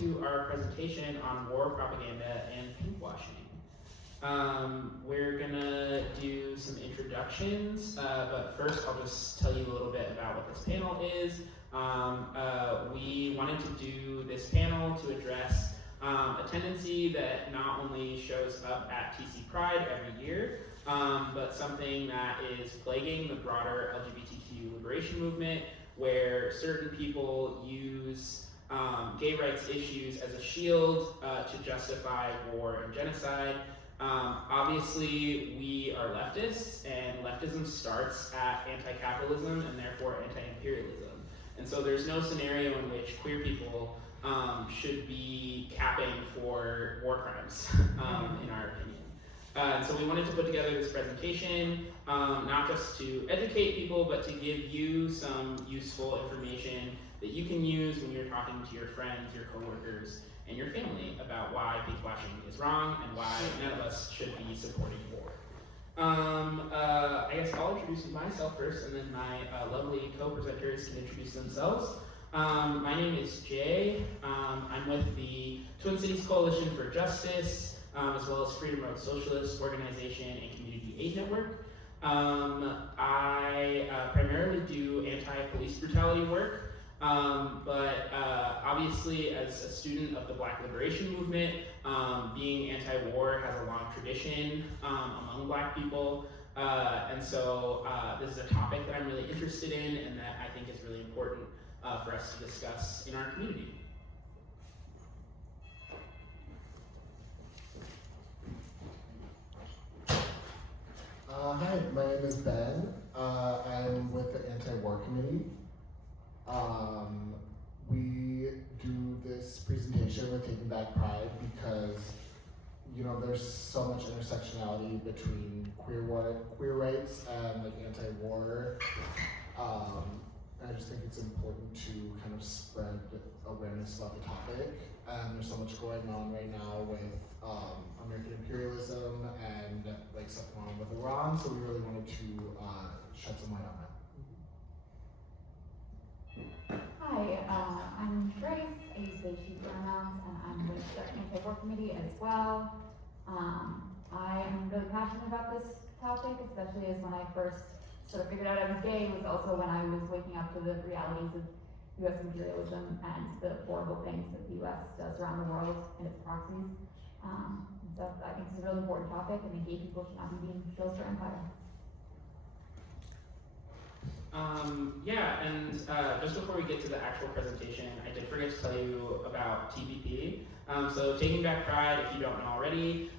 to our presentation on war propaganda and pinkwashing. We're gonna do some introductions, but first I'll just tell you a little bit about what this panel is. We wanted to do this panel to address a tendency that not only shows up at TC Pride every year, but something that is plaguing the broader LGBTQ liberation movement, where certain people use gay rights issues as a shield to justify war and genocide. Obviously, we are leftists, and leftism starts at anti-capitalism and therefore anti-imperialism. And so there's no scenario in which queer people should be capping for war crimes, in our opinion. And so we wanted to put together this presentation, not just to educate people, but to give you some useful information that you can use when you're talking to your friends, your coworkers, and your family about why pinkwashing is wrong and why none of us should be supporting war. I guess I'll introduce myself first, and then my lovely co-presenters can introduce themselves. My name is Jay. I'm with the Twin Cities Coalition for Justice, as well as Freedom Road Socialist Organization and Community Aid Network. I primarily do anti-police brutality work. But obviously, as a student of the Black liberation movement, being anti-war has a long tradition among Black people, and so this is a topic that I'm really interested in and that I think is really important for us to discuss in our community. Hi, my name is Ben. I'm with the Anti-War Committee. We do this presentation with Taking Back Pride because, you know, there's so much intersectionality between queer rights and like anti-war. And I just think it's important to kind of spread awareness about the topic. And there's so much going on right now with American imperialism and like stuff going on with Iran, so we really wanted to shed some light on that. Hi, I'm Grace. I use they, she pronouns, and I'm with the Anti-War Committee as well. I am really passionate about this topic, especially as when I first sort of figured out I was gay was also when I was waking up to the realities of U.S. imperialism and the horrible things that the U.S. does around the world and its proxies. So I think it's a really important topic, and gay people should not be being killed for empire. Yeah, and just before we get to the actual presentation, I did forget to tell you about TBP. So Taking Back Pride, if you don't know already,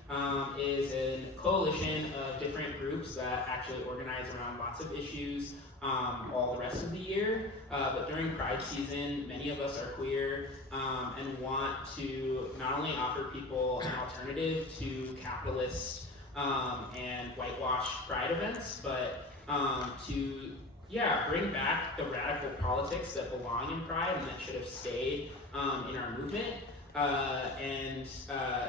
is a coalition of different groups that actually organize around lots of issues all the rest of the year. But during Pride season, many of us are queer and want to not only offer people an alternative to capitalist and whitewash Pride events, but to bring back the radical politics that belong in Pride and that should have stayed in our movement, and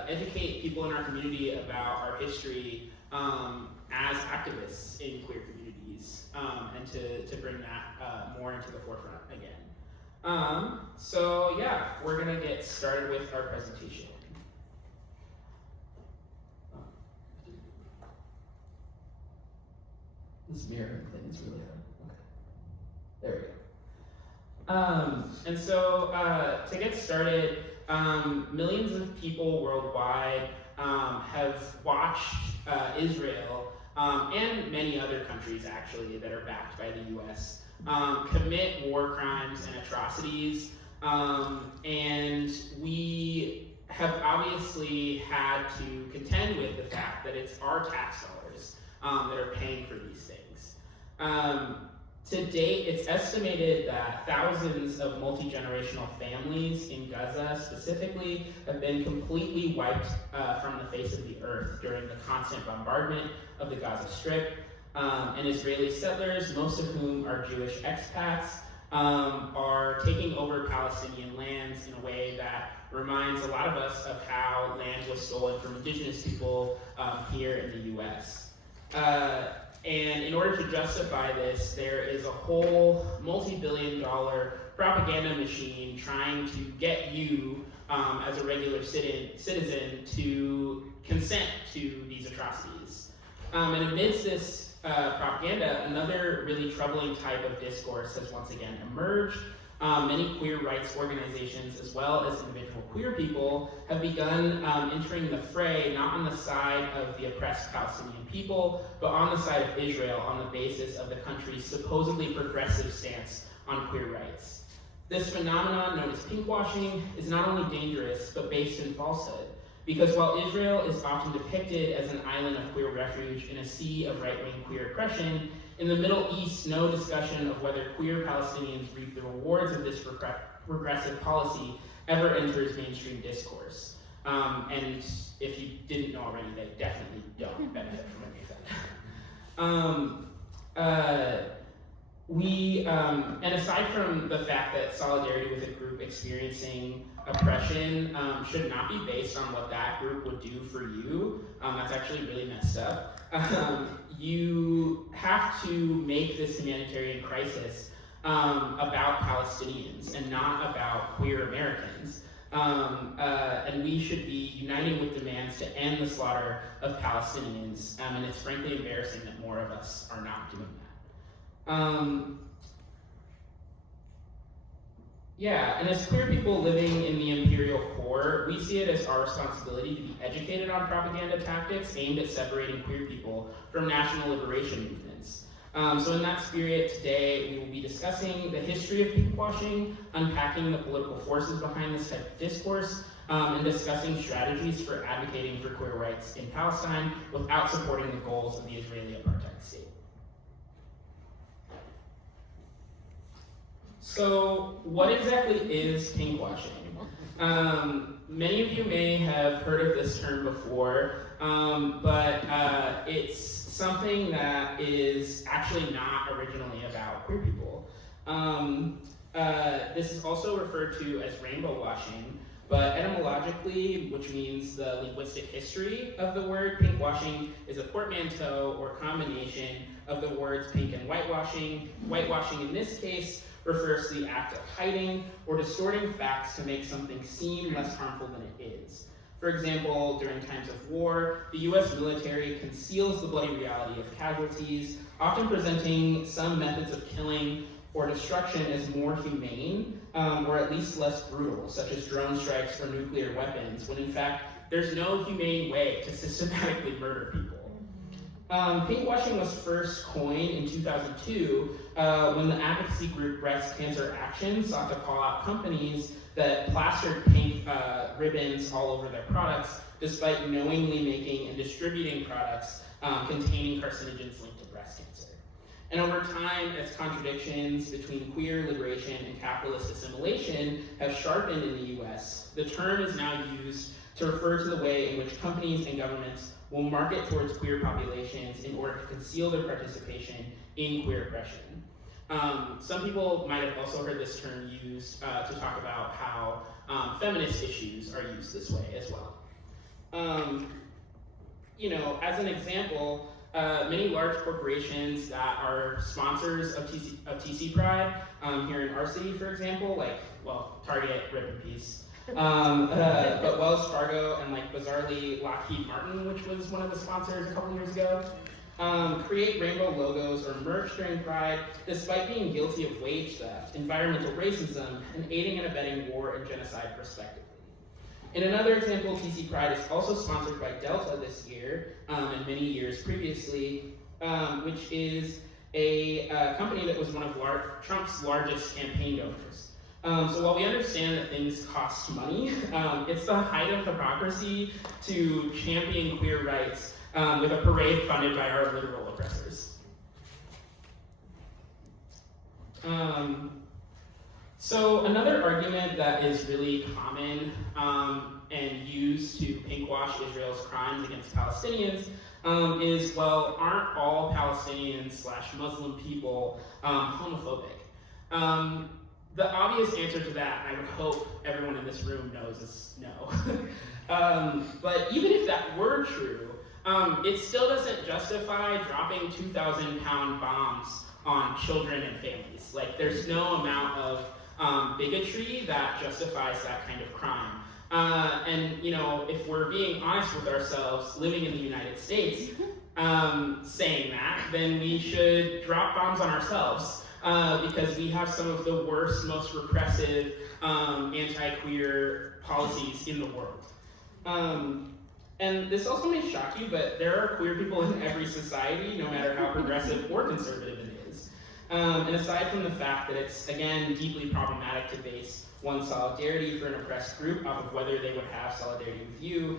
educate people in our community about our history as activists in queer communities, and to bring that more into the forefront again. So yeah, we're gonna get started with our presentation. This mirroring thing is really hard. There we go. And so to get started, millions of people worldwide have watched Israel and many other countries actually that are backed by the US commit war crimes and atrocities. And we have obviously had to contend with the fact that it's our tax dollars that are paying for these things. To date, it's estimated that thousands of multi-generational families in Gaza specifically have been completely wiped from the face of the earth during the constant bombardment of the Gaza Strip. And Israeli settlers, most of whom are Jewish expats, are taking over Palestinian lands in a way that reminds a lot of us of how land was stolen from indigenous people here in the US. And in order to justify this, there is a whole multi-billion-dollar propaganda machine trying to get you as a regular citizen to consent to these atrocities. And amidst this propaganda, another really troubling type of discourse has once again emerged. Many queer rights organizations, as well as individual queer people, have begun entering the fray, not on the side of the oppressed Palestinian people, but on the side of Israel on the basis of the country's supposedly progressive stance on queer rights. This phenomenon, known as pinkwashing, is not only dangerous, but based in falsehood. Because while Israel is often depicted as an island of queer refuge in a sea of right-wing queer oppression, in the Middle East, no discussion of whether queer Palestinians reap the rewards of this progressive policy ever enters mainstream discourse. And if you didn't know already, they definitely don't benefit from any of that. And aside from the fact that solidarity with a group experiencing oppression should not be based on what that group would do for you, that's actually really messed up. You have to make this humanitarian crisis about Palestinians and not about queer Americans. And we should be uniting with demands to end the slaughter of Palestinians, and it's frankly embarrassing that more of us are not doing that. And as queer people living in the imperial core, we see it as our responsibility to be educated on propaganda tactics aimed at separating queer people from national liberation movements. So in that spirit, today we will be discussing the history of pinkwashing, unpacking the political forces behind this type of discourse, and discussing strategies for advocating for queer rights in Palestine without supporting the goals of the Israeli apartheid state. So what exactly is pinkwashing? Many of you may have heard of this term before, but it's something that is actually not originally about queer people. This is also referred to as rainbow washing, but etymologically, which means the linguistic history of the word, pinkwashing is a portmanteau or combination of the words pink and whitewashing. Whitewashing in this case refers to the act of hiding or distorting facts to make something seem less harmful than it is. For example, during times of war, the US military conceals the bloody reality of casualties, often presenting some methods of killing or destruction as more humane, or at least less brutal, such as drone strikes or nuclear weapons, when in fact, there's no humane way to systematically murder people. Pinkwashing was first coined in 2002 when the advocacy group Breast Cancer Action sought to call out companies that plastered pink ribbons all over their products, despite knowingly making and distributing products containing carcinogens linked to breast cancer. And over time, as contradictions between queer liberation and capitalist assimilation have sharpened in the US, the term is now used to refer to the way in which companies and governments will market towards queer populations in order to conceal their participation in queer oppression. Some people might have also heard this term used to talk about how feminist issues are used this way as well. As an example, many large corporations that are sponsors of TC Pride here in our city, for example, Target, rip in peace. But Wells Fargo and bizarrely Lockheed Martin, which was one of the sponsors a couple years ago, create rainbow logos or merch during Pride, despite being guilty of wage theft, environmental racism, and aiding and abetting war and genocide respectively. In another example, TC Pride is also sponsored by Delta this year, and many years previously, which is a company that was one of Trump's largest campaign donors. So while we understand that things cost money, it's the height of hypocrisy to champion queer rights with a parade funded by our literal oppressors. So another argument that is really common and used to pinkwash Israel's crimes against Palestinians is, well, aren't all Palestinians / Muslim people homophobic? The obvious answer to that, and I would hope everyone in this room knows, is no. But even if that were true, it still doesn't justify dropping 2,000-pound bombs on children and families. There's no amount of bigotry that justifies that kind of crime. And if we're being honest with ourselves, living in the United States, saying that, then we should drop bombs on ourselves because we have some of the worst, most repressive anti-queer policies in the world. And this also may shock you, but there are queer people in every society, no matter how progressive or conservative it is. And aside from the fact that it's, again, deeply problematic to base one's solidarity for an oppressed group off of whether they would have solidarity with you,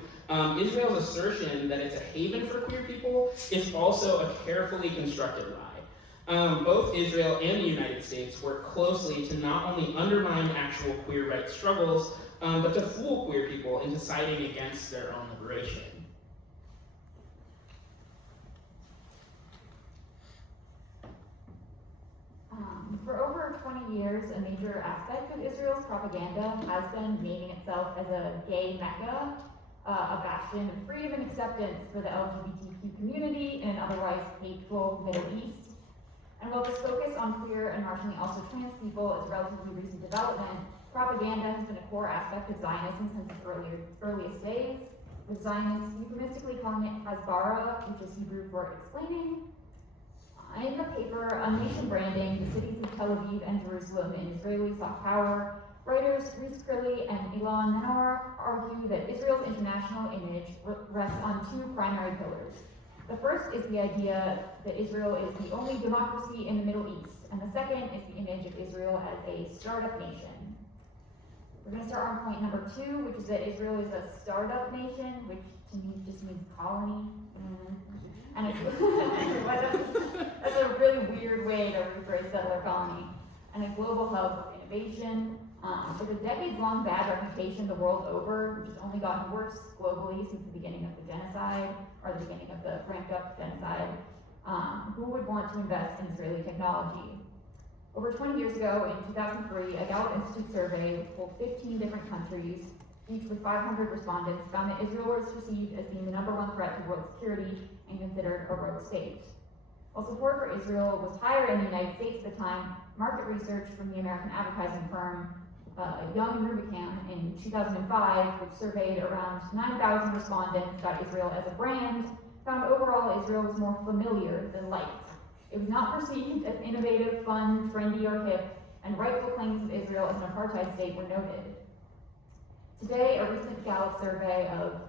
Israel's assertion that it's a haven for queer people is also a carefully constructed lie. Both Israel and the United States work closely to not only undermine actual queer rights struggles, but to fool queer people into siding against their own liberation. For over 20 years, a major aspect of Israel's propaganda has been naming itself as a gay mecca, a bastion of freedom and acceptance for the LGBTQ community in an otherwise hateful Middle East. And while this focus on queer and marginally also trans people is a relatively recent development, propaganda has been a core aspect of Zionism since its earliest days, with Zionists euphemistically calling it Hasbara, which is Hebrew for explaining. In the paper, Nation Branding, the cities of Tel Aviv and Jerusalem in Israeli soft power, writers Ruth Crilly and Ilan Menor argue that Israel's international image rests on two primary pillars. The first is the idea that Israel is the only democracy in the Middle East, and the second is the image of Israel as a startup nation. We're going to start on point number 2, which is that Israel is a startup nation, which to me just means colony. And it's that's a really weird way to rephrase settler colony. And a global hub of innovation. With a decades-long bad reputation the world over, which has only gotten worse globally since the beginning of the genocide, or the beginning of the ramped-up genocide, who would want to invest in Israeli technology? Over 20 years ago, in 2003, a Gallup Institute survey which polled 15 different countries, each with 500 respondents, found that Israel was perceived as being the #1 threat to world security and considered a rogue state. While support for Israel was higher in the United States at the time, market research from the American advertising firm Young and Rubicam in 2005, which surveyed around 9,000 respondents about Israel as a brand, found overall Israel was more familiar than liked. It was not perceived as innovative, fun, trendy, or hip, and rightful claims of Israel as an apartheid state were noted. Today, a recent Gallup survey of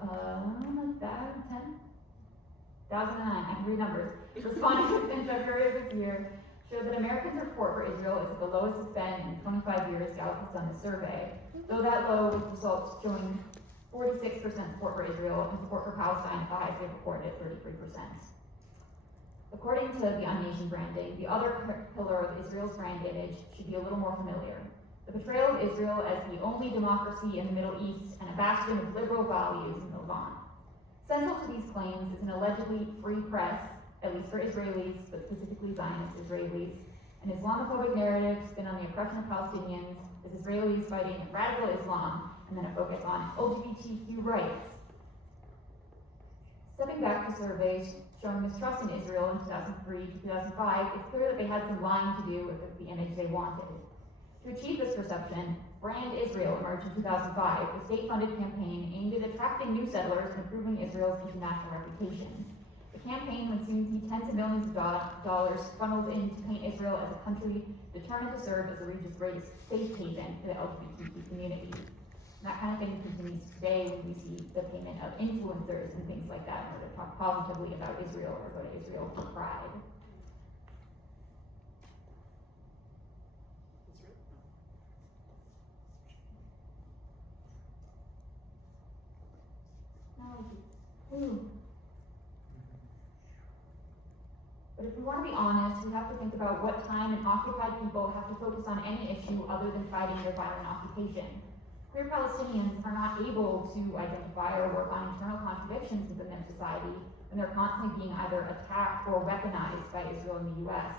2009, I can read numbers, respondents in February of this year showed that Americans' support for Israel is at the lowest it's been in 25 years Gallup has done the survey, though that low with results showing 46% support for Israel and support for Palestine at the highest they've recorded at 33%. According to the Nation Branding, the other pillar of Israel's brand image should be a little more familiar. The portrayal of Israel as the only democracy in the Middle East and a bastion of liberal values in the Levant. Central to these claims is an allegedly free press, at least for Israelis, but specifically Zionist Israelis, an Islamophobic narrative spin on the oppression of Palestinians, as Israelis fighting radical Islam, and then a focus on LGBTQ rights. Stepping back to surveys showing mistrust in Israel in 2003 to 2005, it's clear that they had some lying to do with the image they wanted. To achieve this perception, Brand Israel emerged in 2005, a state-funded campaign aimed at attracting new settlers and improving Israel's international reputation. The campaign would soon see tens of millions of dollars funneled in to paint Israel as a country determined to serve as the region's greatest safe haven for the LGBTQ community. And that kind of thing continues today when we see the payment of influencers and things like that in order to talk positively about Israel or go to Israel for pride. But if we want to be honest, we have to think about what time and occupied people have to focus on any issue other than fighting their violent occupation. Queer Palestinians are not able to identify or work on internal contradictions within their society when they're constantly being either attacked or weaponized by Israel and the US,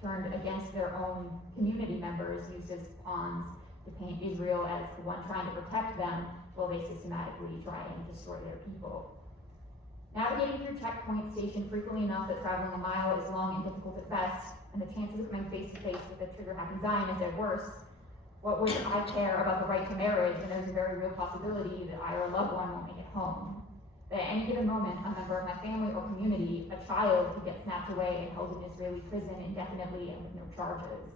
turned against their own community members, used as pawns to paint Israel as the one trying to protect them while they systematically try and destroy their people. Navigating through checkpoints stationed frequently enough that traveling a mile is long and difficult at best, and the chances of coming face to face with a trigger-happy Zionist at worst, What would I care about the right to marriage when there's a very real possibility that I or a loved one won't make it home? That at any given moment, a member of my family or community, a child, could get snatched away and held in Israeli prison indefinitely and with no charges.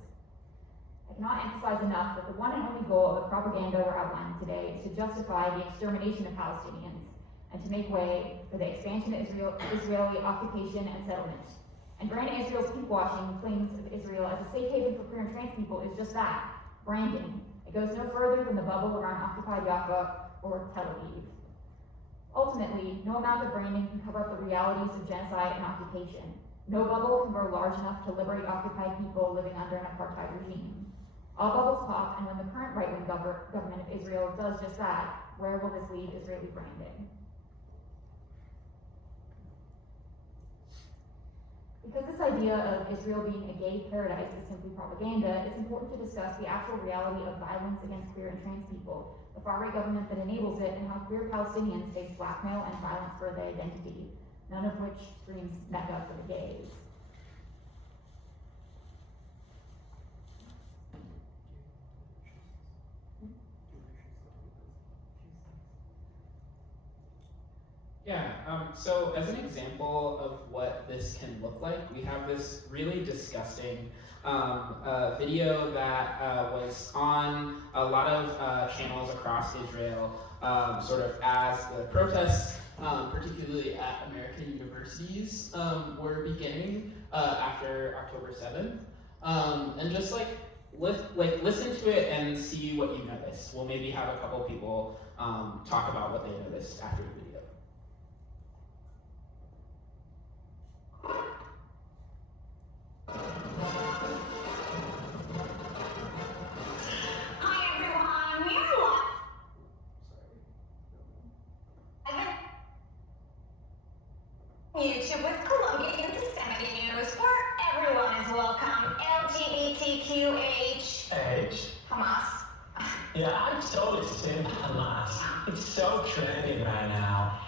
I cannot emphasize enough that the one and only goal of the propaganda we're outlining today is to justify the extermination of Palestinians and to make way for the expansion of Israeli occupation and settlement. And branding Israel's pinkwashing claims of Israel as a safe haven for queer and trans people is just that, branding. It goes no further than the bubble around occupied Jaffa or Tel Aviv. Ultimately, no amount of branding can cover up the realities of genocide and occupation. No bubble can grow large enough to liberate occupied people living under an apartheid regime. All bubbles pop, and when the current right-wing government of Israel does just that, where will this leave Israeli branding? Because this idea of Israel being a gay paradise is simply propaganda, it's important to discuss the actual reality of violence against queer and trans people, the far-right government that enables it, and how queer Palestinians face blackmail and violence for their identity, none of which screams Mecca for the gays. Yeah, so as an example of what this can look like, we have this really disgusting video that was on a lot of channels across Israel, sort of as the protests, particularly at American universities, were beginning after October 7th. And just listen to it and see what you notice. We'll maybe have a couple people talk about what they noticed after the video. YouTube with Colombian anti-Semitic news where everyone is welcome. LGBTQH. H. Hamas. Yeah, I'm totally seeing Hamas. It's so trendy right now.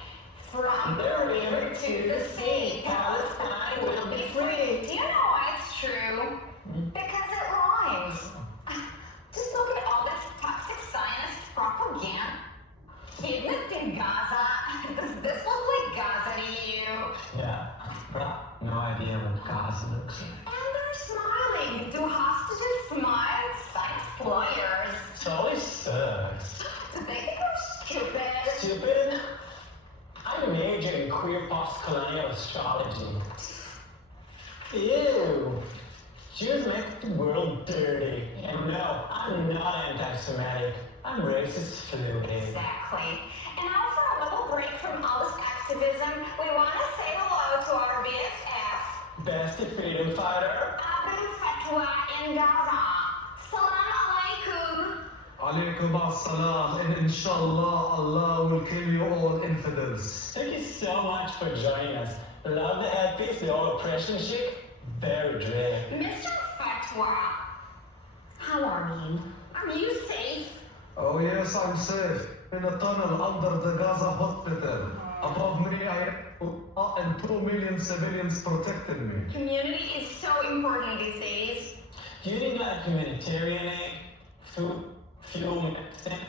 From the river to the sea, Palestine will be free. Do you know why it's true? Because it rhymes. Just look at all this toxic Zionist propaganda. Kidnapped in Gaza. Does this look like Gaza to you? Yeah, but no idea what Gaza looks like. And they're smiling. Do hostages smile? Psych employers. It always sucks. Do they think we're stupid? Stupid? I major in queer post-colonial astrology. Ew. Jews make the world dirty. And no, I'm not anti-Semitic. I'm racist fluid. Exactly. And now for a little break from all this activism, we want to say hello to our BFF, Best freedom fighter. Abu Fatwa in Gaza. Salam alaikum. Alaikum assalam, and inshallah Allah will kill you all infidels. Thank you so much for joining us. Love the headpiece, the old oppression chic. Very dread. Mr. Fatwa, how are you? Are you safe? Oh yes, I'm safe. In a tunnel under the Gaza hospital. Above me, and 2 million civilians protecting me. Community is so important these days. Do you need like humanitarian aid, food, fuel, medicine?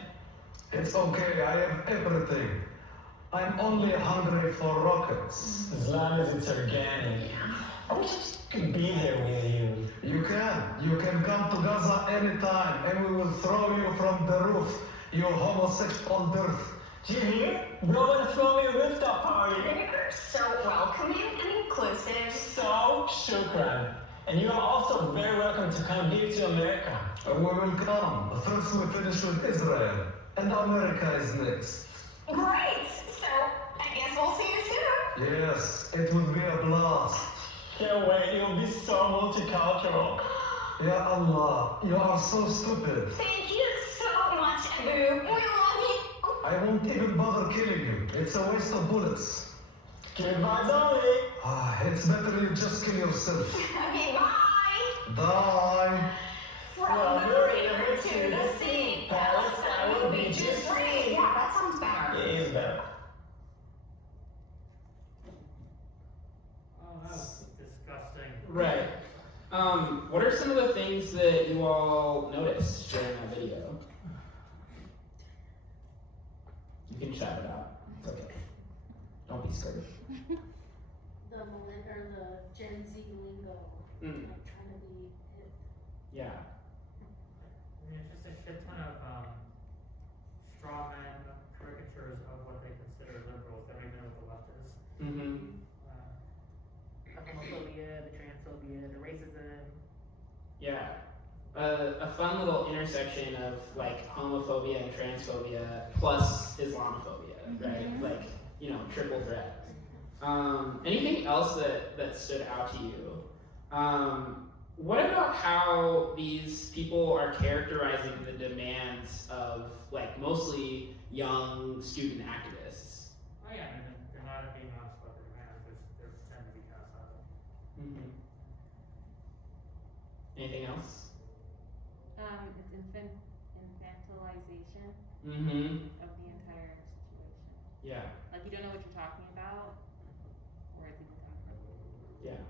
It's okay, I have everything. I'm only hungry for rockets. As long as it's organic. I wish I just could be there with you. You can come to Gaza anytime, and we will throw you from the roof, you homosexual dirt. Do you hear? Bro, wanna throw me a rooftop party. You're so welcoming and inclusive. So, shukran. And you are also very welcome to come here to America. We will come. First we finish with Israel, and America is next. Great. So, I guess we'll see you soon. Yes, it will be a blast. Can't wait, it will be so multicultural. Ya Allah, you are so stupid. Thank you so much, Abu. We love you. I won't even bother killing you. It's a waste of bullets. Good vibes only. It's better you just kill yourself. Okay, bye. Die. From the river to the sea, Palestine will be just free. Yeah, that sounds better. It is better. Oh, that was disgusting. Right. What are some of the things that you all noticed during that video? can shout it out. It's okay. Don't be scared. The Gen Z lingo, like trying to be hip. Yeah. I mean, it's just a shit ton of straw man caricatures of what they consider liberals. They don't even know what the left is. Mm-hmm. The homophobia, the transphobia, the racism. Yeah. A fun little intersection of like homophobia and transphobia plus Islamophobia, right? Like, triple threat. Anything else that stood out to you? What about how these people are characterizing the demands of like mostly young student activists? Oh yeah, I mean, they're not being honest about their demands. They tend to be facile. Mm-hmm. Anything else? It's infantilization Mm-hmm. of the entire situation. Yeah. Like, you don't know what you're talking about, or it's even come from. Yeah.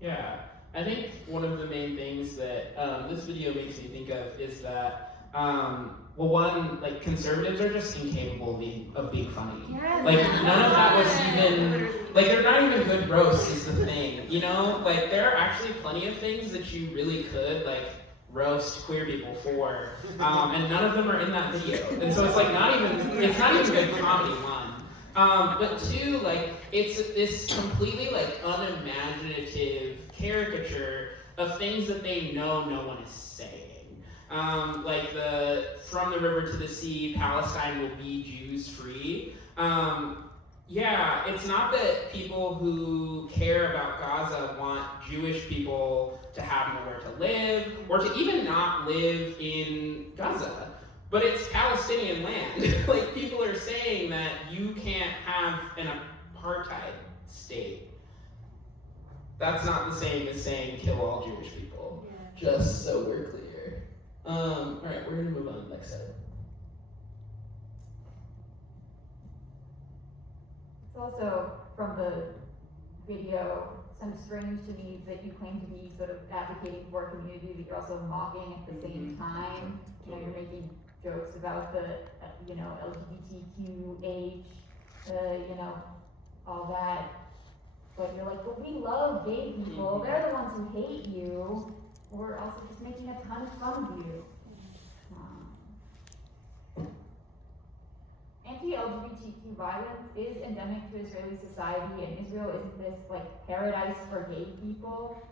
Yeah. I think one of the main things that this video makes me think of is that, well, one, like, conservatives are just incapable of being funny. Yeah. Like, none of that was even, like, they're not even good roasts is the thing, Like, there are actually plenty of things that you really could, like, roast queer people for, and none of them are in that video. And so it's, like, it's not even good comedy, one. But two, like, it's this completely, like, unimaginative caricature of things that they know no one is saying. Like from the river to the sea, Palestine will be Jews free. Yeah, it's not that people who care about Gaza want Jewish people to have nowhere to live, or to even not live in Gaza, but it's Palestinian land. Like, people are saying that you can't have an apartheid state. That's not the same as saying kill all Jewish people, just so we're clear. Alright, we're gonna move on to the next slide. It's also, from the video, some strange to me that you claim to be sort of advocating for a community that you're also mocking at the same time. You're making jokes about the, LGBTQH, all that. But you're like, but we love gay people. They're the ones who hate you. We're also just making a ton of fun of you. Anti-LGBTQ violence is endemic to Israeli society, and Israel isn't this like paradise for gay people.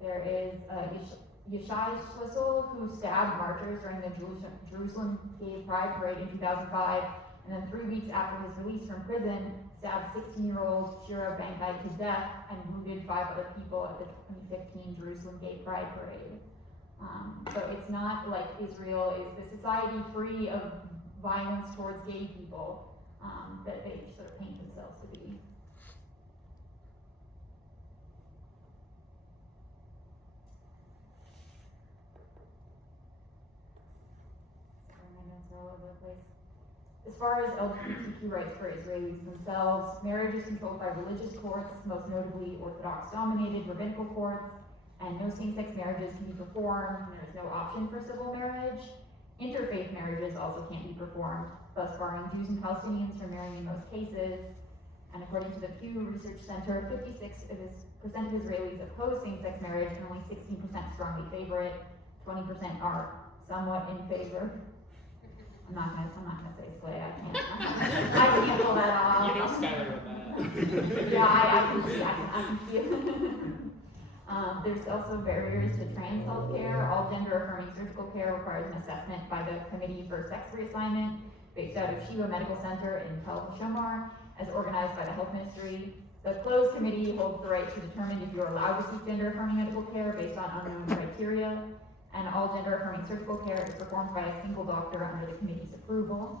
There is Yishai Schlissel, who stabbed marchers during the Jerusalem Gay Pride Parade in 2005, and then 3 weeks after his release from prison, stabbed 16-year-old Shira Bankai to death and wounded 5 other people at the 2015 Jerusalem Gay Pride Parade. So it's not like Israel is the society free of violence towards gay people that they sort of paint themselves to be. Sorry, my notes are all over the place. As far as LGBTQ rights for Israelis themselves, marriage is controlled by religious courts, most notably Orthodox-dominated rabbinical courts, and no same-sex marriages can be performed, and there's no option for civil marriage. Interfaith marriages also can't be performed, thus barring Jews and Palestinians from marrying in most cases. And according to the Pew Research Center, 56% of Israelis oppose same-sex marriage, and only 16% strongly favor it. 20% are somewhat in favor. I'm not gonna say slay. I can't pull that off. You know Skylar with that. Yeah, I can see. I can feel. There's also barriers to trans health care. All gender-affirming surgical care requires an assessment by the Committee for Sex Reassignment, based out of Shiva Medical Center in Tel Shomar, as organized by the Health Ministry. The closed committee holds the right to determine if you are allowed to seek gender-affirming medical care based on unknown criteria, and all gender-affirming surgical care is performed by a single doctor under the committee's approval.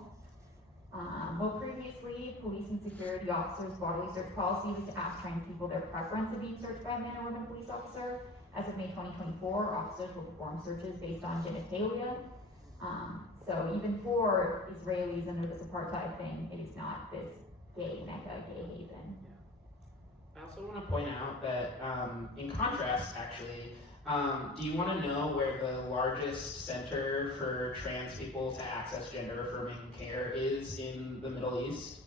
Well, previously, police and security officers' bodily search policy was to ask trans people their preference of being searched by a man or woman police officer. As of May 2024, officers will perform searches based on genitalia. So even for Israelis under this apartheid thing, it is not this gay mecca, gay haven. I also want to point out that, in contrast, actually, Do you want to know where the largest center for trans people to access gender affirming care is in the Middle East?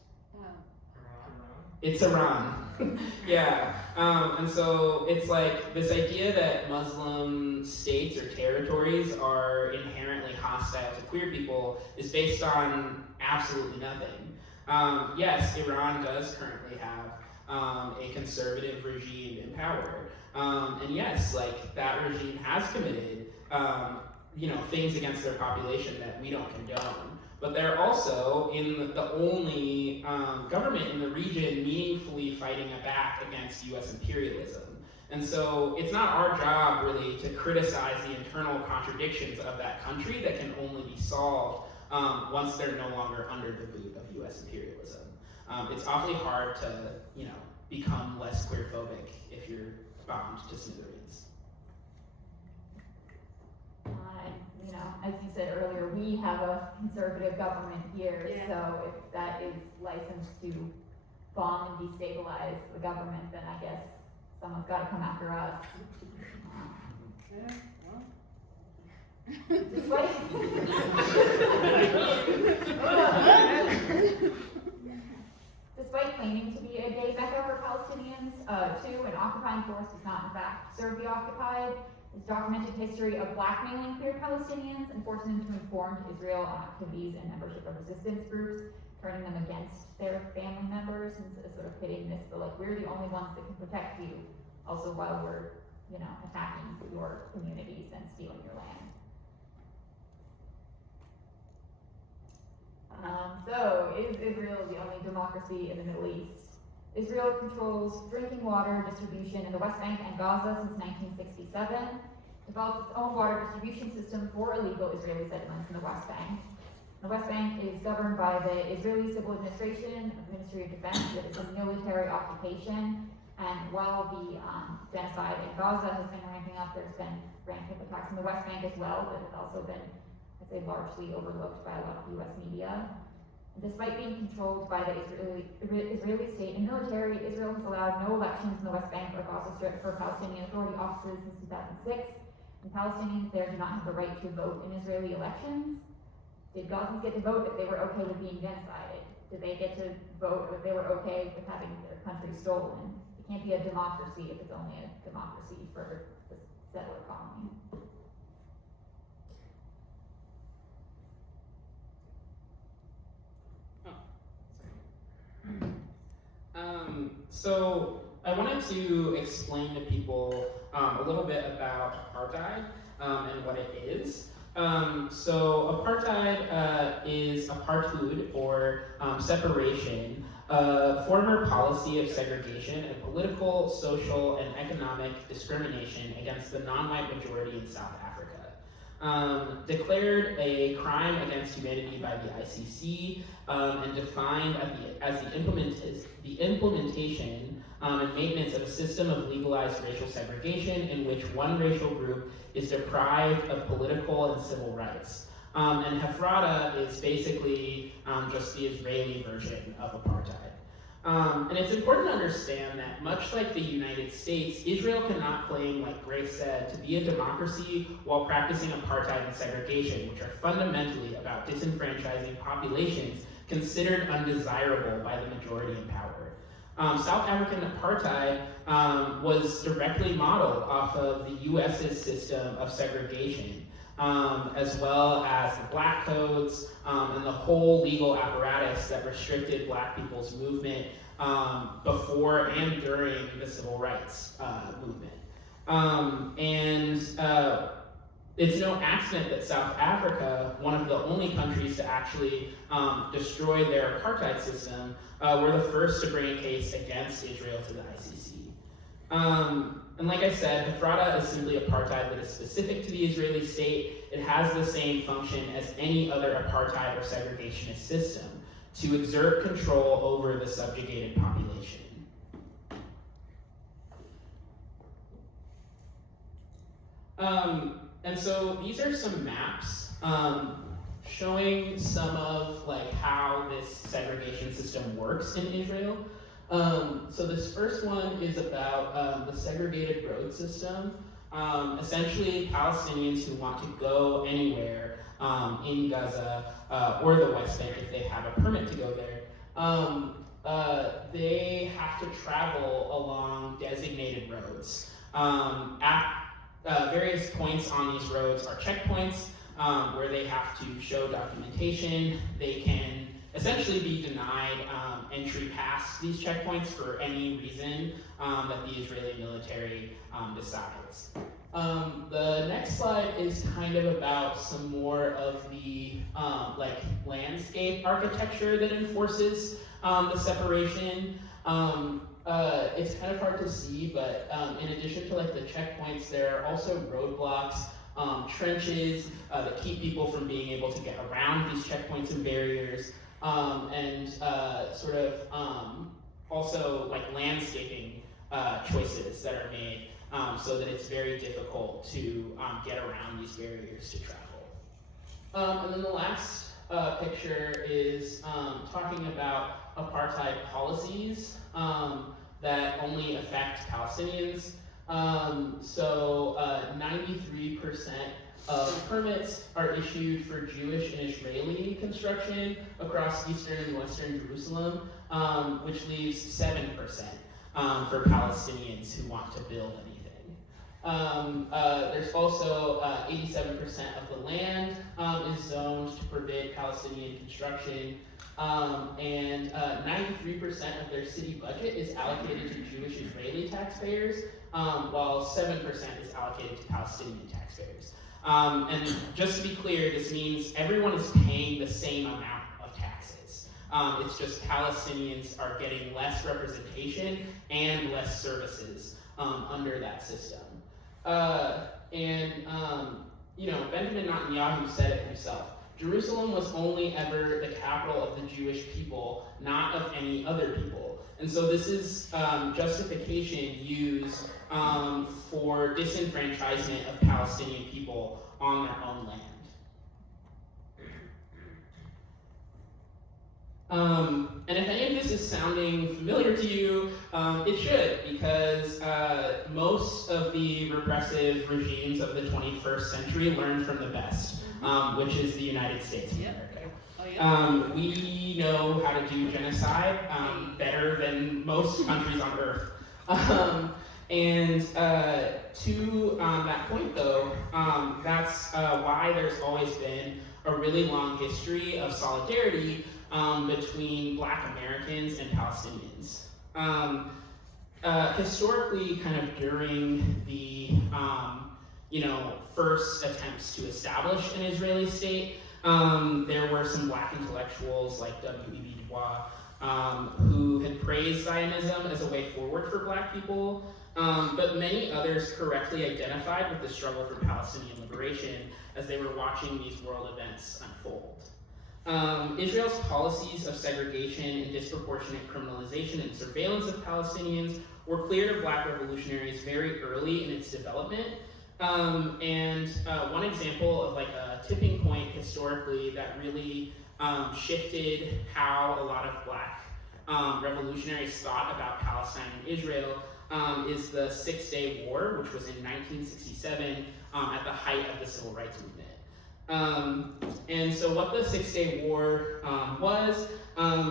It's Iran. Yeah. And so it's like this idea that Muslim states or territories are inherently hostile to queer people is based on absolutely nothing. Yes, Iran does currently have a conservative regime in power. And yes, like that regime has committed, things against their population that we don't condone. But they're also in the only government in the region meaningfully fighting back against US imperialism. And so it's not our job really to criticize the internal contradictions of that country that can only be solved once they're no longer under the boot of US imperialism. It's awfully hard to, become less queerphobic if you're bombed to smithereens. As you said earlier, we have a conservative government here, Yeah. so if that is licensed to bomb and destabilize the government, then I guess someone's got to come after us. Yeah, Despite claiming to be a gay Mecca for Palestinians, too, an occupying force does not in fact serve the occupied. His documented history of blackmailing queer Palestinians and forcing them to inform Israel on activities and membership of resistance groups, turning them against their family members, and sort of pitting this, but like we're the only ones that can protect you, also while we're, attacking your communities and stealing your land. So, is Israel the only democracy in the Middle East? Israel controls drinking water distribution in the West Bank and Gaza since 1967, developed its own water distribution system for illegal Israeli settlements in the West Bank. The West Bank is governed by the Israeli Civil Administration of the Ministry of Defense. It is a military occupation, and while the genocide in Gaza has been ramping up, there's been rampant attacks in the West Bank as well, but have also been, I'd say, largely overlooked by a lot of US media. Despite being controlled by the Israeli state and military, Israel has allowed no elections in the West Bank or Gaza Strip for Palestinian Authority offices since 2006, and Palestinians there do not have the right to vote in Israeli elections. Did Gazans get to vote if they were okay with being genocided? Did they get to vote if they were okay with having their country stolen? It can't be a democracy if it's only a democracy for the settler colony. So I wanted to explain to people a little bit about apartheid and what it is. So apartheid is apartheid, or separation, a former policy of segregation and political, social, and economic discrimination against the non-white majority in South Africa. Declared a crime against humanity by the ICC, and defined as the implementation and maintenance of a system of legalized racial segregation in which one racial group is deprived of political and civil rights. And Hafrada is basically just the Israeli version of apartheid. And it's important to understand that much like the United States, Israel cannot claim, like Grace said, to be a democracy while practicing apartheid and segregation, which are fundamentally about disenfranchising populations considered undesirable by the majority in power. South African apartheid was directly modeled off of the US's system of segregation, as well as the black codes and the whole legal apparatus that restricted black people's movement before and during the civil rights movement. It's no accident that South Africa, one of the only countries to actually destroy their apartheid system, were the first to bring a case against Israel to the ICC. And like I said, Hafrada is simply apartheid that is specific to the Israeli state. It has the same function as any other apartheid or segregationist system, to exert control over the subjugated population. And so these are some maps showing some of how this segregation system works in Israel. So this first one is about the segregated road system. Essentially, Palestinians who want to go anywhere in Gaza or the West Bank if they have a permit to go there, they have to travel along designated roads. At various points on these roads are checkpoints where they have to show documentation. They can essentially be denied entry past these checkpoints for any reason that the Israeli military decides. The next slide is kind of about some more of the like landscape architecture that enforces the separation. It's kind of hard to see, but in addition to like the checkpoints, there are also roadblocks, trenches that keep people from being able to get around these checkpoints and barriers, and sort of also like landscaping choices that are made so that it's very difficult to get around these barriers to travel. And then the last picture is talking about apartheid policies that only affect Palestinians. So 93% of permits are issued for Jewish and Israeli construction across eastern and western Jerusalem, which leaves 7% for Palestinians who want to build anything. There's also 87% of the land is zoned to forbid Palestinian construction, and 93% of their city budget is allocated to Jewish Israeli taxpayers, while 7% is allocated to Palestinian taxpayers. And just to be clear, this means everyone is paying the same amount of taxes. It's just Palestinians are getting less representation and less services under that system. You know, Benjamin Netanyahu said it himself. Jerusalem was only ever the capital of the Jewish people, not of any other people. And so this is justification used for disenfranchisement of Palestinian people on their own land. And if any of this is sounding familiar to you, it should, because most of the repressive regimes of the 21st century learned from the best, which is the United States of America. We know how to do genocide better than most countries on earth. And to that point though, that's why there's always been a really long history of solidarity between Black Americans and Palestinians. Historically, kind of during the first attempts to establish an Israeli state, there were some Black intellectuals like W.E.B. Du Bois who had praised Zionism as a way forward for Black people, but many others correctly identified with the struggle for Palestinian liberation as they were watching these world events unfold. Israel's policies of segregation and disproportionate criminalization and surveillance of Palestinians were clear to Black revolutionaries very early in its development. And one example of like a tipping point historically that really shifted how a lot of Black revolutionaries thought about Palestine and Israel is the 6-Day War, which was in 1967 at the height of the Civil Rights Movement. And so what the 6-Day War was,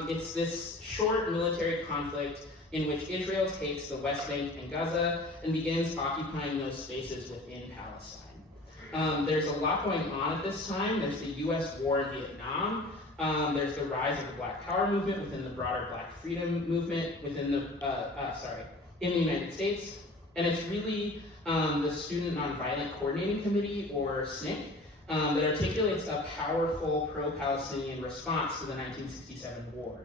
it's this short military conflict in which Israel takes the West Bank and Gaza and begins occupying those spaces within Palestine. There's a lot going on at this time. There's the US war in Vietnam. There's the rise of the Black Power movement within the broader Black freedom movement within the, in the United States. And it's really the Student Nonviolent Coordinating Committee, or SNCC, that articulates a powerful pro-Palestinian response to the 1967 war.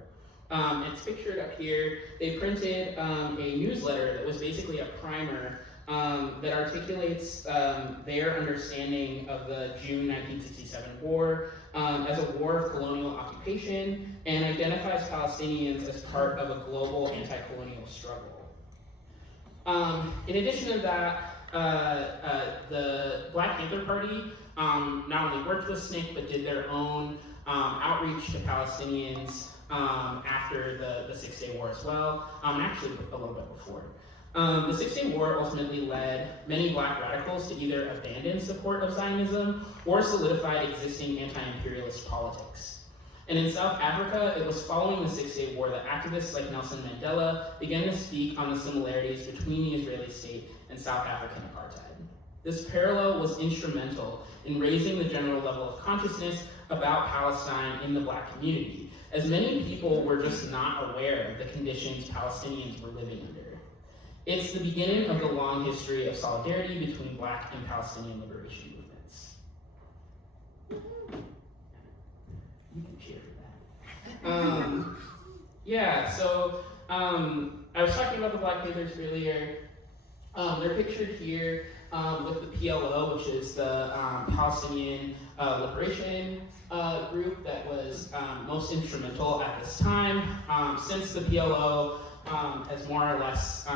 It's pictured up here. They printed a newsletter that was basically a primer that articulates their understanding of the June 1967 war as a war of colonial occupation and identifies Palestinians as part of a global anti-colonial struggle. In addition to that, the Black Panther Party not only worked with SNCC, but did their own outreach to Palestinians after the 6-Day War as well, and actually a little bit before. The Six-Day War ultimately led many black radicals to either abandon support of Zionism or solidified existing anti-imperialist politics. And in South Africa, it was following the Six-Day War that activists like Nelson Mandela began to speak on the similarities between the Israeli state and South African apartheid. This parallel was instrumental in raising the general level of consciousness about Palestine in the black community, as many people were just not aware of the conditions Palestinians were living under. It's the beginning of the long history of solidarity between black and Palestinian liberation movements. You can cheer for that. I was talking about the Black Panthers earlier. They're pictured here with the PLO, which is the Palestinian Liberation group that was most instrumental at this time. Since the PLO has more or less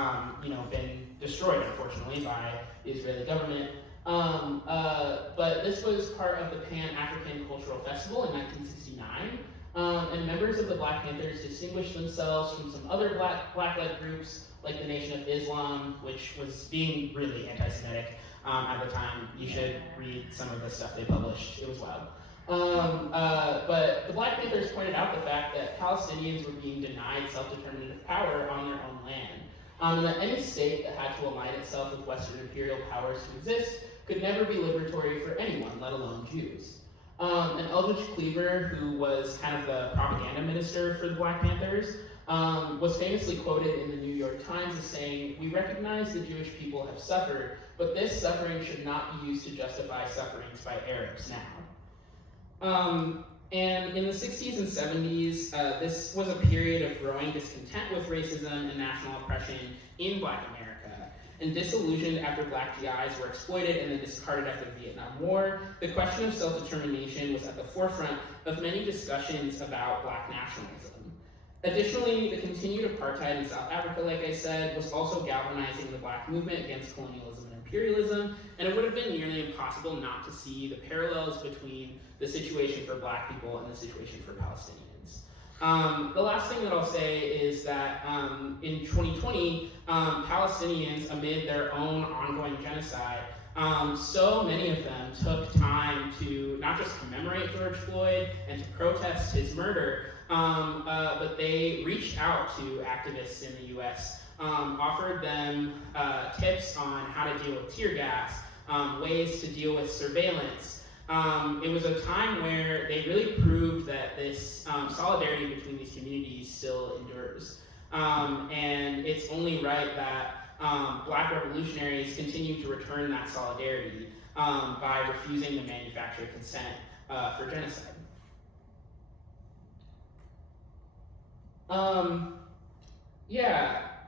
been destroyed, unfortunately, by the Israeli government. But this was part of the Pan-African Cultural Festival in 1969, and members of the Black Panthers distinguished themselves from some other black-led groups like the Nation of Islam, which was being really anti-Semitic at the time. You should read some of the stuff they published. It was wild. But the Black Panthers pointed out the fact that Palestinians were being denied self-determinative power on their own land, and that any state that had to align itself with Western imperial powers to exist could never be liberatory for anyone, let alone Jews. And Eldridge Cleaver, who was kind of the propaganda minister for the Black Panthers, was famously quoted in the New York Times as saying, "We recognize the Jewish people have suffered, but this suffering should not be used to justify sufferings by Arabs now." And in the 60s and 70s, this was a period of growing discontent with racism and national oppression in Black America. And disillusioned after Black GIs were exploited and then discarded after the Vietnam War, the question of self-determination was at the forefront of many discussions about Black nationalism. Additionally, the continued apartheid in South Africa, like I said, was also galvanizing the Black movement against colonialism and imperialism, and it would have been nearly impossible not to see the parallels between the situation for Black people and the situation for Palestinians. The last thing that I'll say is that in 2020, Palestinians, amid their own ongoing genocide, so many of them took time to not just commemorate George Floyd and to protest his murder, but they reached out to activists in the US, offered them tips on how to deal with tear gas, ways to deal with surveillance. It was a time where they really proved that this solidarity between these communities still endures. And it's only right that Black revolutionaries continue to return that solidarity by refusing to manufacture consent for genocide.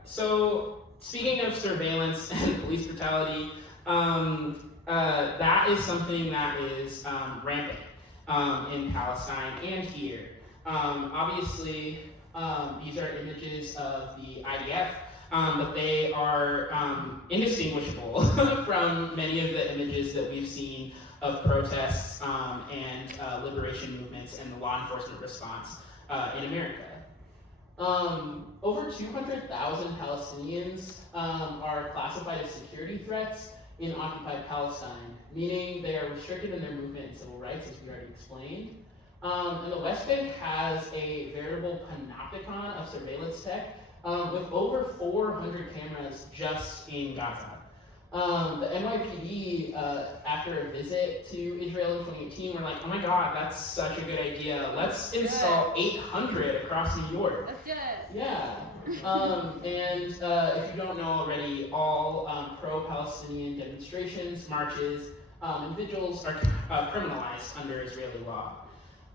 So speaking of surveillance and police brutality, that is something that is rampant in Palestine and here. Obviously, these are images of the IDF, but they are indistinguishable from many of the images that we've seen of protests and liberation movements and the law enforcement response in America. Over 200,000 Palestinians are classified as security threats in occupied Palestine, meaning they are restricted in their movement and civil rights, as we already explained. And the West Bank has a veritable panopticon of surveillance tech with over 400 cameras just in Gaza. The NYPD, after a visit to Israel in 2018, were like, oh my god, that's such a good idea. Let's install 800 across New York. Let's do it. Yeah. And if you don't know already, all pro-Palestinian demonstrations, marches, and vigils are criminalized under Israeli law.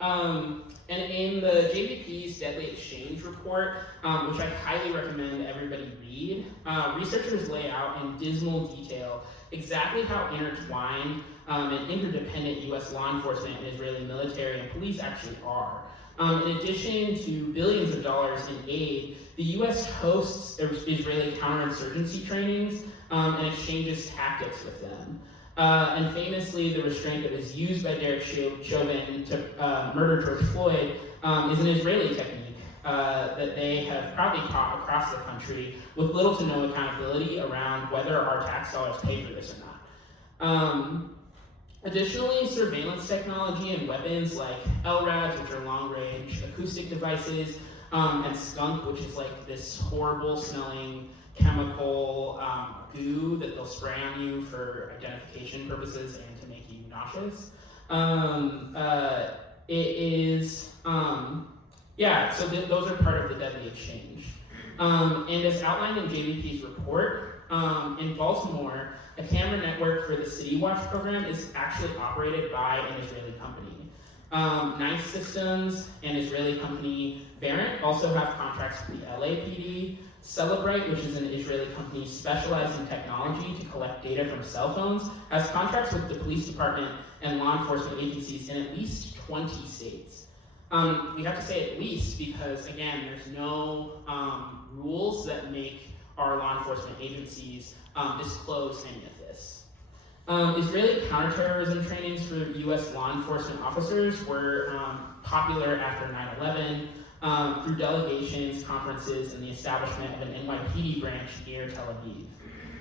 And in the JVP's Deadly Exchange report, which I highly recommend everybody read, researchers lay out in dismal detail exactly how intertwined and interdependent US law enforcement and Israeli military and police actually are. In addition to billions of dollars in aid, the US hosts Israeli counterinsurgency trainings and exchanges tactics with them. And famously, the restraint that was used by Derek Chauvin to murder George Floyd is an Israeli technique. that they have proudly taught across the country with little to no accountability around whether our tax dollars pay for this or not. Additionally, surveillance technology and weapons like LRADs, which are long-range acoustic devices, and skunk, which is like this horrible smelling chemical goo that they'll spray on you for identification purposes and to make you nauseous. Those are part of the deadly exchange. And as outlined in JVP's report, in Baltimore, a camera network for the City Watch program is actually operated by an Israeli company. Nice Systems, an Israeli company, Verint, also have contracts with the LAPD. Celebrite, which is an Israeli company specialized in technology to collect data from cell phones, has contracts with the police department and law enforcement agencies in at least 20 states. We have to say at least because, again, there's no rules that make our law enforcement agencies disclose any of this. Israeli counterterrorism trainings for U.S. law enforcement officers were popular after 9/11 through delegations, conferences, and the establishment of an NYPD branch near Tel Aviv.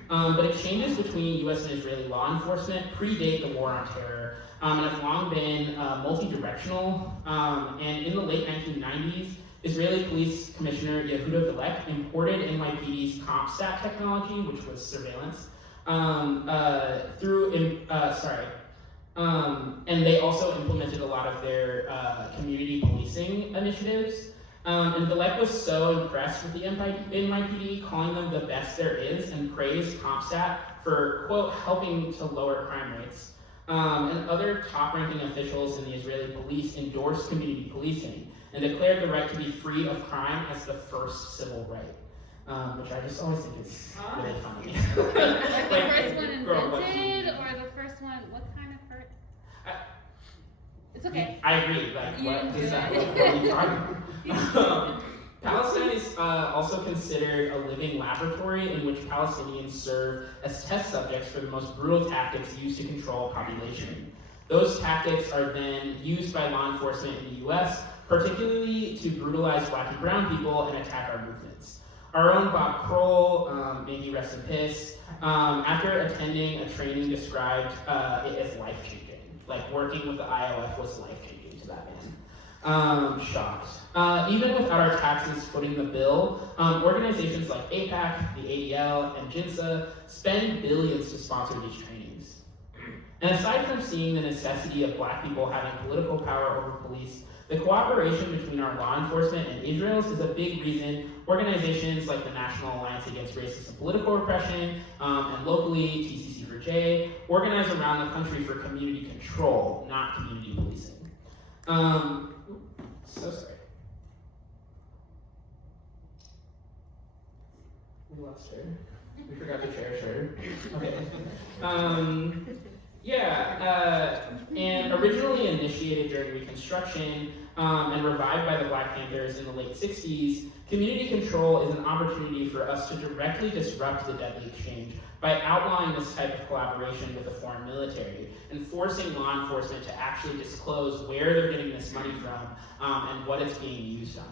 But exchanges between U.S. and Israeli law enforcement predate the war on terror and have long been multi-directional. And in the late 1990s, Israeli Police Commissioner Yehuda Vilek imported NYPD's CompStat technology, which was surveillance, and they also implemented a lot of their community policing initiatives. And Vilek was so impressed with the NYPD, calling them the best there is, and praised CompStat for, quote, helping to lower crime rates. And other top-ranking officials in the Israeli police endorsed community policing and declared the right to be free of crime as the first civil right, which I just always think is really funny. Like the first one invented, or the first one, what kind of first? It's okay. I agree, like, what is that, what are you talking about? Palestine is also considered a living laboratory in which Palestinians serve as test subjects for the most brutal tactics used to control a population. Those tactics are then used by law enforcement in the US, particularly to brutalize Black and brown people and attack our movements. Our own Bob Kroll, may he rest in peace, after attending a training described it as life-changing. Like working with the IOF was life-changing to that man. Shocked. Even without our taxes footing the bill, organizations like AIPAC, the ADL, and JINSA spend billions to sponsor these trainings. And aside from seeing the necessity of Black people having political power over police, the cooperation between our law enforcement and Israel's is a big reason organizations like the National Alliance Against Racist and Political Repression, and locally, TCC4J, organize around the country for community control, not community policing. So sorry. We lost her. We forgot to cherish her. Okay. And originally initiated during Reconstruction and revived by the Black Panthers in the late 60s, community control is an opportunity for us to directly disrupt the deadly exchange by outlawing this type of collaboration with the foreign military and forcing law enforcement to actually disclose where they're getting this money from and what it's being used on.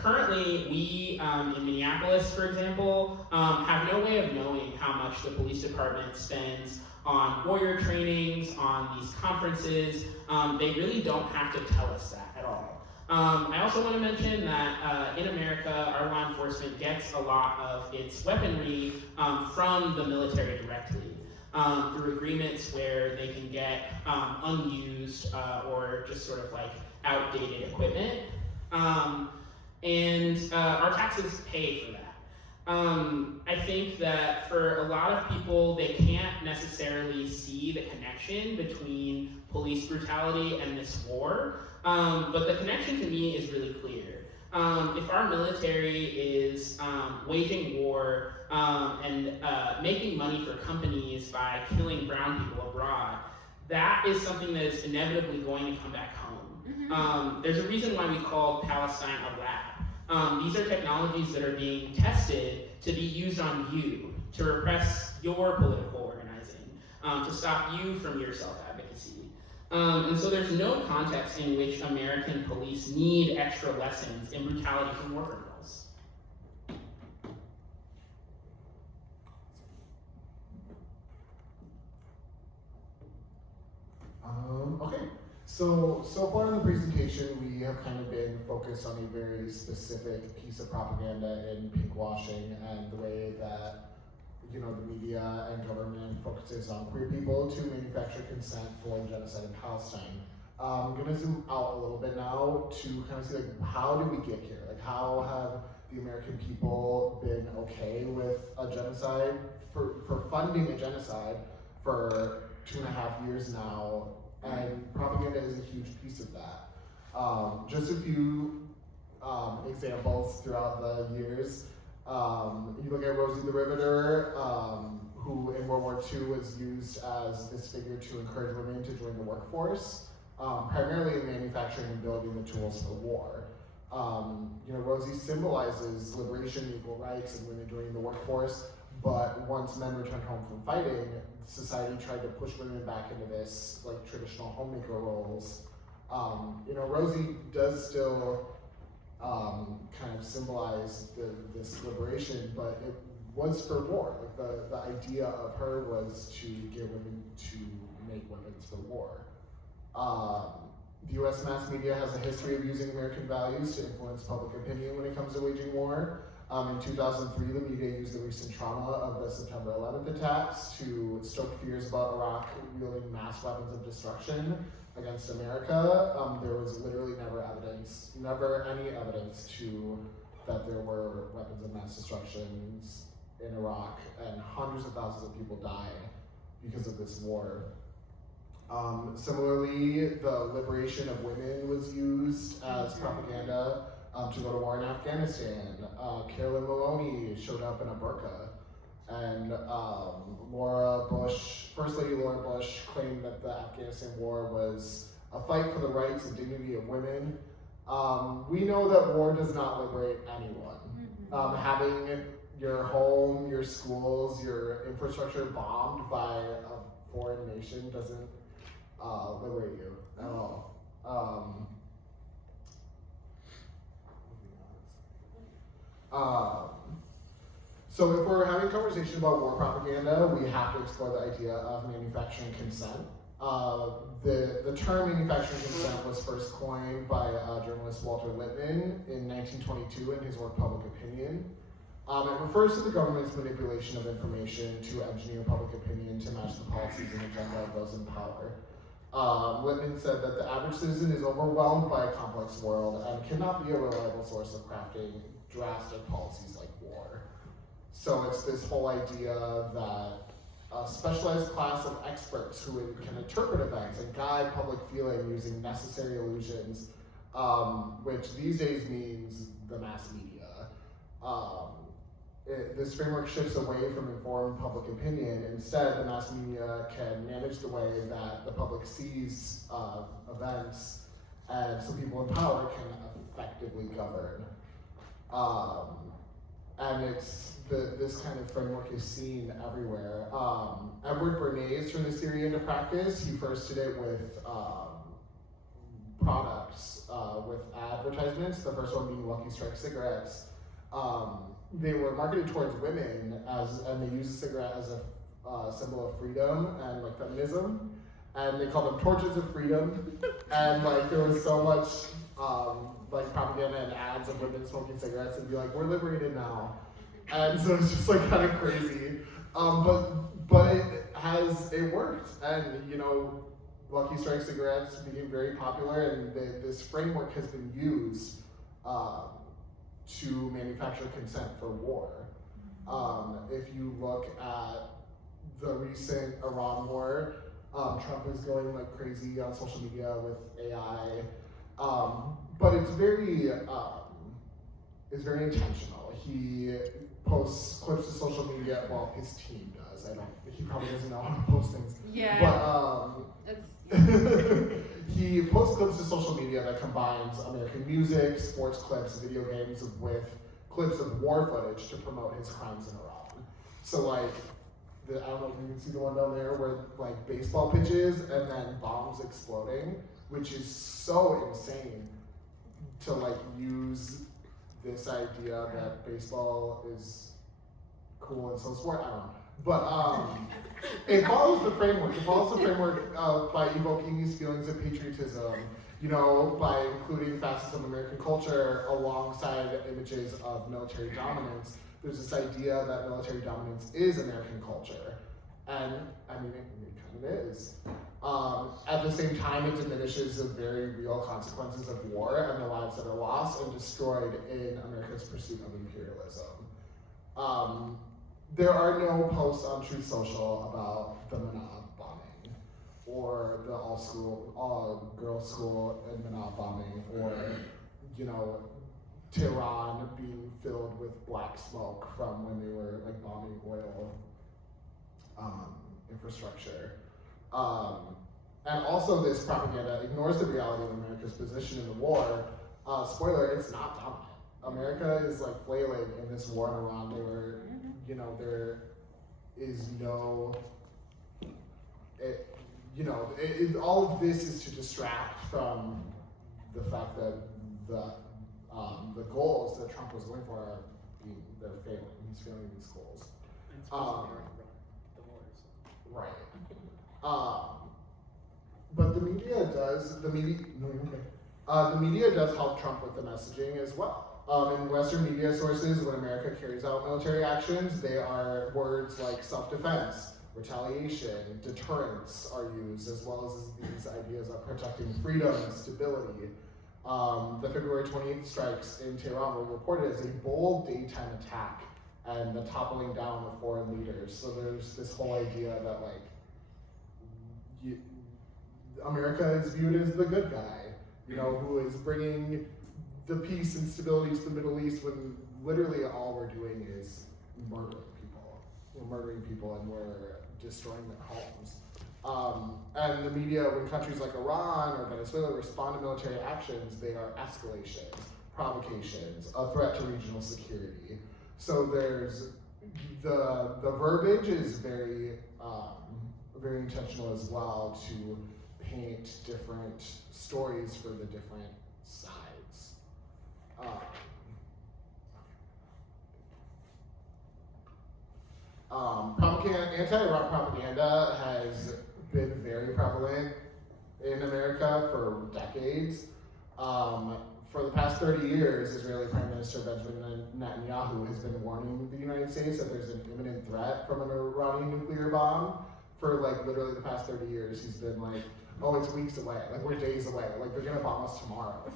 Currently, we in Minneapolis, for example, have no way of knowing how much the police department spends on warrior trainings, on these conferences. They really don't have to tell us that at all. I also want to mention that in America, our law enforcement gets a lot of its weaponry from the military directly through agreements where they can get unused or just sort of like outdated equipment. And our taxes pay for that. I think that for a lot of people, they can't necessarily see the connection between police brutality and this war, but the connection to me is really clear. If our military is waging war and making money for companies by killing brown people abroad, that is something that is inevitably going to come back home. Mm-hmm. There's a reason why we call Palestine a lab. These are technologies that are being tested to be used on you, to repress your political organizing, to stop you from your self-advocacy. And so there's no context in which American police need extra lessons in brutality from war criminals. Okay, so far in the presentation, we have kind of been focused on a very specific piece of propaganda in pinkwashing and the way that, you know, the media and government focuses on queer people to manufacture consent for the genocide in Palestine. I'm gonna zoom out a little bit now to kind of see, like, how did we get here? Like, how have the American people been okay with a genocide, for funding a genocide for 2.5 years now, and propaganda is a huge piece of that. Just a few examples throughout the years. You look at Rosie the Riveter, who in World War II was used as this figure to encourage women to join the workforce, primarily in manufacturing and building the tools for war. You know, Rosie symbolizes liberation, equal rights, and women joining the workforce, but once men returned home from fighting, society tried to push women back into this, like, traditional homemaker roles. You know, Rosie does still kind of symbolize this liberation, but it was for war. Like, the idea of her was to get women to make weapons for war. The US mass media has a history of using American values to influence public opinion when it comes to waging war. In 2003, the media used the recent trauma of the September 11th attacks to stoke fears about Iraq wielding mass weapons of destruction against America. There was literally never any evidence that there were weapons of mass destruction in Iraq, and hundreds of thousands of people died because of this war. Similarly, the liberation of women was used as propaganda to go to war in Afghanistan. Carolyn Maloney showed up in a burqa, and First Lady Laura Bush claimed that the Afghanistan war was a fight for the rights and dignity of women. We know that war does not liberate anyone. Having your home, your schools, your infrastructure bombed by a foreign nation doesn't liberate you at all. So if we're having a conversation about war propaganda, we have to explore the idea of manufacturing consent. The term manufacturing consent was first coined by journalist Walter Lippmann in 1922 in his work Public Opinion. It refers to the government's manipulation of information to engineer public opinion to match the policies and agenda of those in power. Lippmann said that the average citizen is overwhelmed by a complex world and cannot be a reliable source of crafting drastic policies like war. So it's this whole idea that a specialized class of experts who can interpret events and guide public feeling using necessary illusions, which these days means the mass media. This framework shifts away from informed public opinion. Instead, the mass media can manage the way that the public sees events, and so people in power can effectively govern. And this kind of framework is seen everywhere. Edward Bernays turned this theory into practice. He first did it with products, with advertisements, the first one being Lucky Strike cigarettes. They were marketed towards women, and they used a cigarette as a symbol of freedom and like feminism, and they called them torches of freedom. And like there was so much like propaganda and ads of women smoking cigarettes and be like, we're liberated now. And so it's just like kind of crazy. But it worked, and you know, Lucky Strike cigarettes became very popular, and this framework has been used to manufacture consent for war. If you look at the recent Iran war, Trump is going like crazy on social media with AI, but it's very intentional. He posts clips to social media. Well, his team does. He probably doesn't know how to post things. Yeah. But he posts clips to social media that combines American music, sports clips, video games with clips of war footage to promote his crimes in Iran. So like, I don't know if you can see the one down there where like baseball pitches and then bombs exploding, which is so insane to like use this idea that baseball is cool and so sport. I don't know. But it follows the framework. It follows the framework by evoking these feelings of patriotism, you know, by including facets of American culture alongside images of military dominance. There's this idea that military dominance is American culture. And I mean, it kind of is. At the same time, it diminishes the very real consequences of war and the lives that are lost and destroyed in America's pursuit of imperialism. There are no posts on Truth Social about the Manab bombing, or the all-girls school in Manab bombing, or, you know, Tehran being filled with black smoke from when they were like bombing oil infrastructure. And also this propaganda ignores the reality of America's position in the war. Spoiler, it's not dominant. America is like flailing in this war in Iran. You know, there is no, all of this is to distract from the fact that the goals that Trump was going for they're failing. He's failing these goals. Right. But the media does help Trump with the messaging as well. In Western media sources, when America carries out military actions, they are words like self-defense, retaliation, deterrence are used, as well as these ideas of protecting freedom and stability. The February 28th strikes in Tehran were reported as a bold daytime attack and the toppling down of foreign leaders. So there's this whole idea that America is viewed as the good guy, you know, who is bringing the peace and stability to the Middle East when literally all we're doing is murdering people. We're murdering people and we're destroying their homes. And the media, when countries like Iran or Venezuela respond to military actions, they are escalations, provocations, a threat to regional security. So there's, the verbiage is very intentional as well to paint different stories for the different sides. Anti-Iran propaganda has been very prevalent in America for decades. For the past 30 years, Israeli Prime Minister Benjamin Netanyahu has been warning the United States that there's an imminent threat from an Iranian nuclear bomb. For like literally the past 30 years, he's been like, oh, it's weeks away, like we're days away, like they're gonna bomb us tomorrow.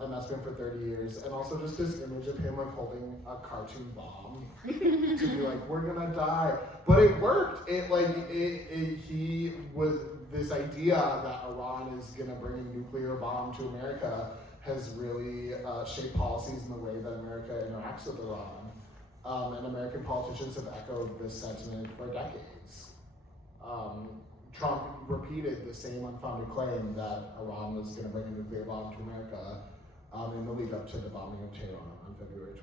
And that's been for 30 years. And also just this image of him like holding a cartoon bomb to be like, we're gonna die. But it worked. He was, this idea that Iran is gonna bring a nuclear bomb to America has really shaped policies in the way that America interacts with Iran. And American politicians have echoed this sentiment for decades. Trump repeated the same unfounded claim that Iran was going to bring a nuclear bomb to America in the lead up to the bombing of Tehran on February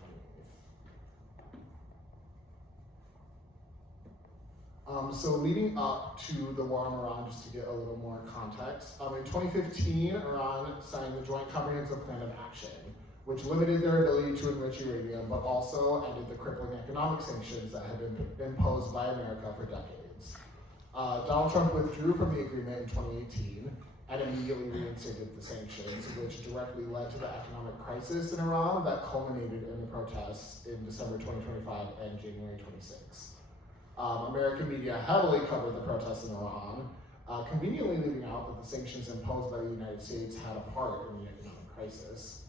28th. So leading up to the war in Iran, just to get a little more context, in 2015, Iran signed the Joint Comprehensive Plan of Action, which limited their ability to enrich uranium, but also ended the crippling economic sanctions that had been imposed by America for decades. Donald Trump withdrew from the agreement in 2018 and immediately reinstated the sanctions, which directly led to the economic crisis in Iran that culminated in the protests in December 2025 and January 26. American media heavily covered the protests in Iran, conveniently leaving out that the sanctions imposed by the United States had a part in the economic crisis.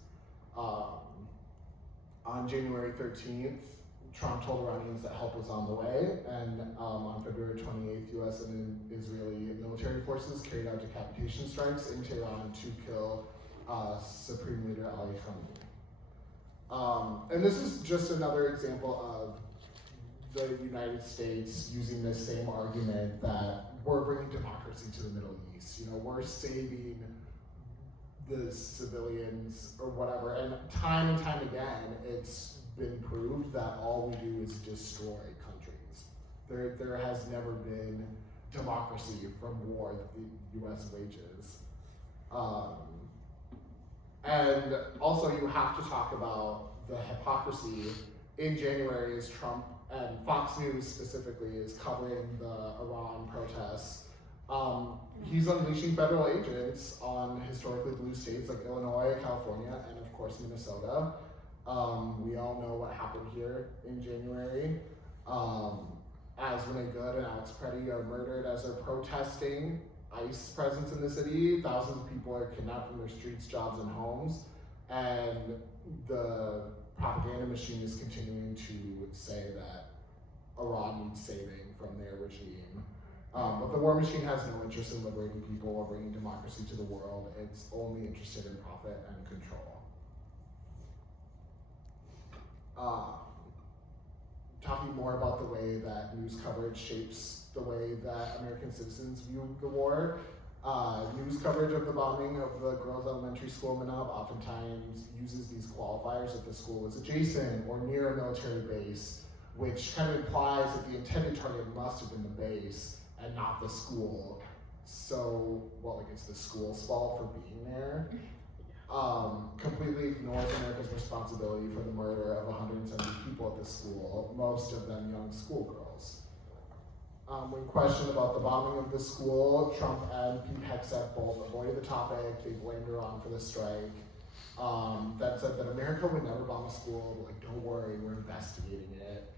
On January 13th, Trump told Iranians that help was on the way, and on February 28th, US and Israeli military forces carried out decapitation strikes in Tehran to kill Supreme Leader Ali Khamenei. And this is just another example of the United States using this same argument that we're bringing democracy to the Middle East. You know, we're saving the civilians or whatever, and time again, it's been proved that all we do is destroy countries. There has never been democracy from war that the U.S. wages. And also you have to talk about the hypocrisy. In January, as Trump and Fox News specifically is covering the Iran protests, he's unleashing federal agents on historically blue states like Illinois, California, and of course Minnesota. We all know what happened here in January. As Renee Good and Alex Preddy are murdered as they're protesting ICE presence in the city. Thousands of people are kidnapped from their streets, jobs, and homes. And the propaganda machine is continuing to say that Iran needs saving from their regime. But the war machine has no interest in liberating people or bringing democracy to the world. It's only interested in profit and control. Talking more about the way that news coverage shapes the way that American citizens view the war. News coverage of the bombing of the girls' elementary school in Manab oftentimes uses these qualifiers that the school was adjacent or near a military base, which kind of implies that the intended target must have been the base and not the school. So, well, like it's the school's fault for being there. Completely ignores America's responsibility for the murder of 170 people at the school, most of them young schoolgirls. When questioned about the bombing of the school, Trump and Pete Hegseth both avoided the topic. They blamed Iran for the strike. That said that America would never bomb a school, but like, don't worry, we're investigating it.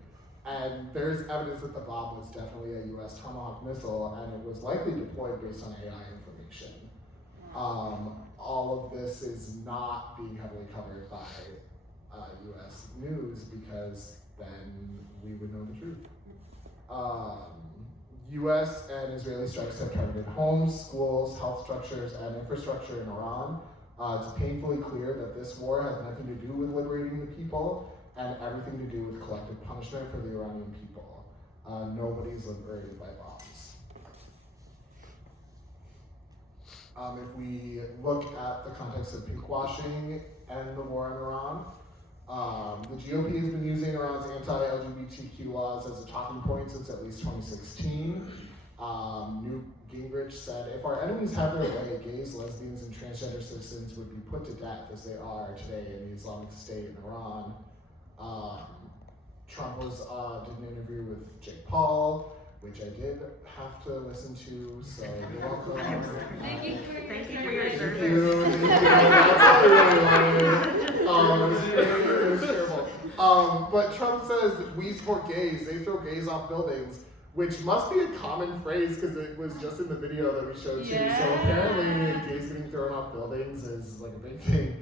And there's evidence that the bomb was definitely a US Tomahawk missile, and it was likely deployed based on AI information. All of this is not being heavily covered by US news because then we would know the truth. US and Israeli strikes have targeted homes, schools, health structures, and infrastructure in Iran. It's painfully clear that this war has nothing to do with liberating the people and everything to do with collective punishment for the Iranian people. Nobody's liberated by bombs. If we look at the context of pinkwashing and the war in Iran, the GOP has been using Iran's anti-LGBTQ laws as a talking point since at least 2016. Newt Gingrich said, if our enemies had their way, gays, lesbians, and transgender citizens would be put to death as they are today in the Islamic State in Iran. Trump did an interview with Jake Paul, which I did have to listen to, so you're welcome. Thank you for your Thank service. you. That's all I really wanted. It was terrible. But Trump says we support gays. They throw gays off buildings, which must be a common phrase because it was just in the video that we showed too. Yeah. So apparently, gays getting thrown off buildings is like a big thing.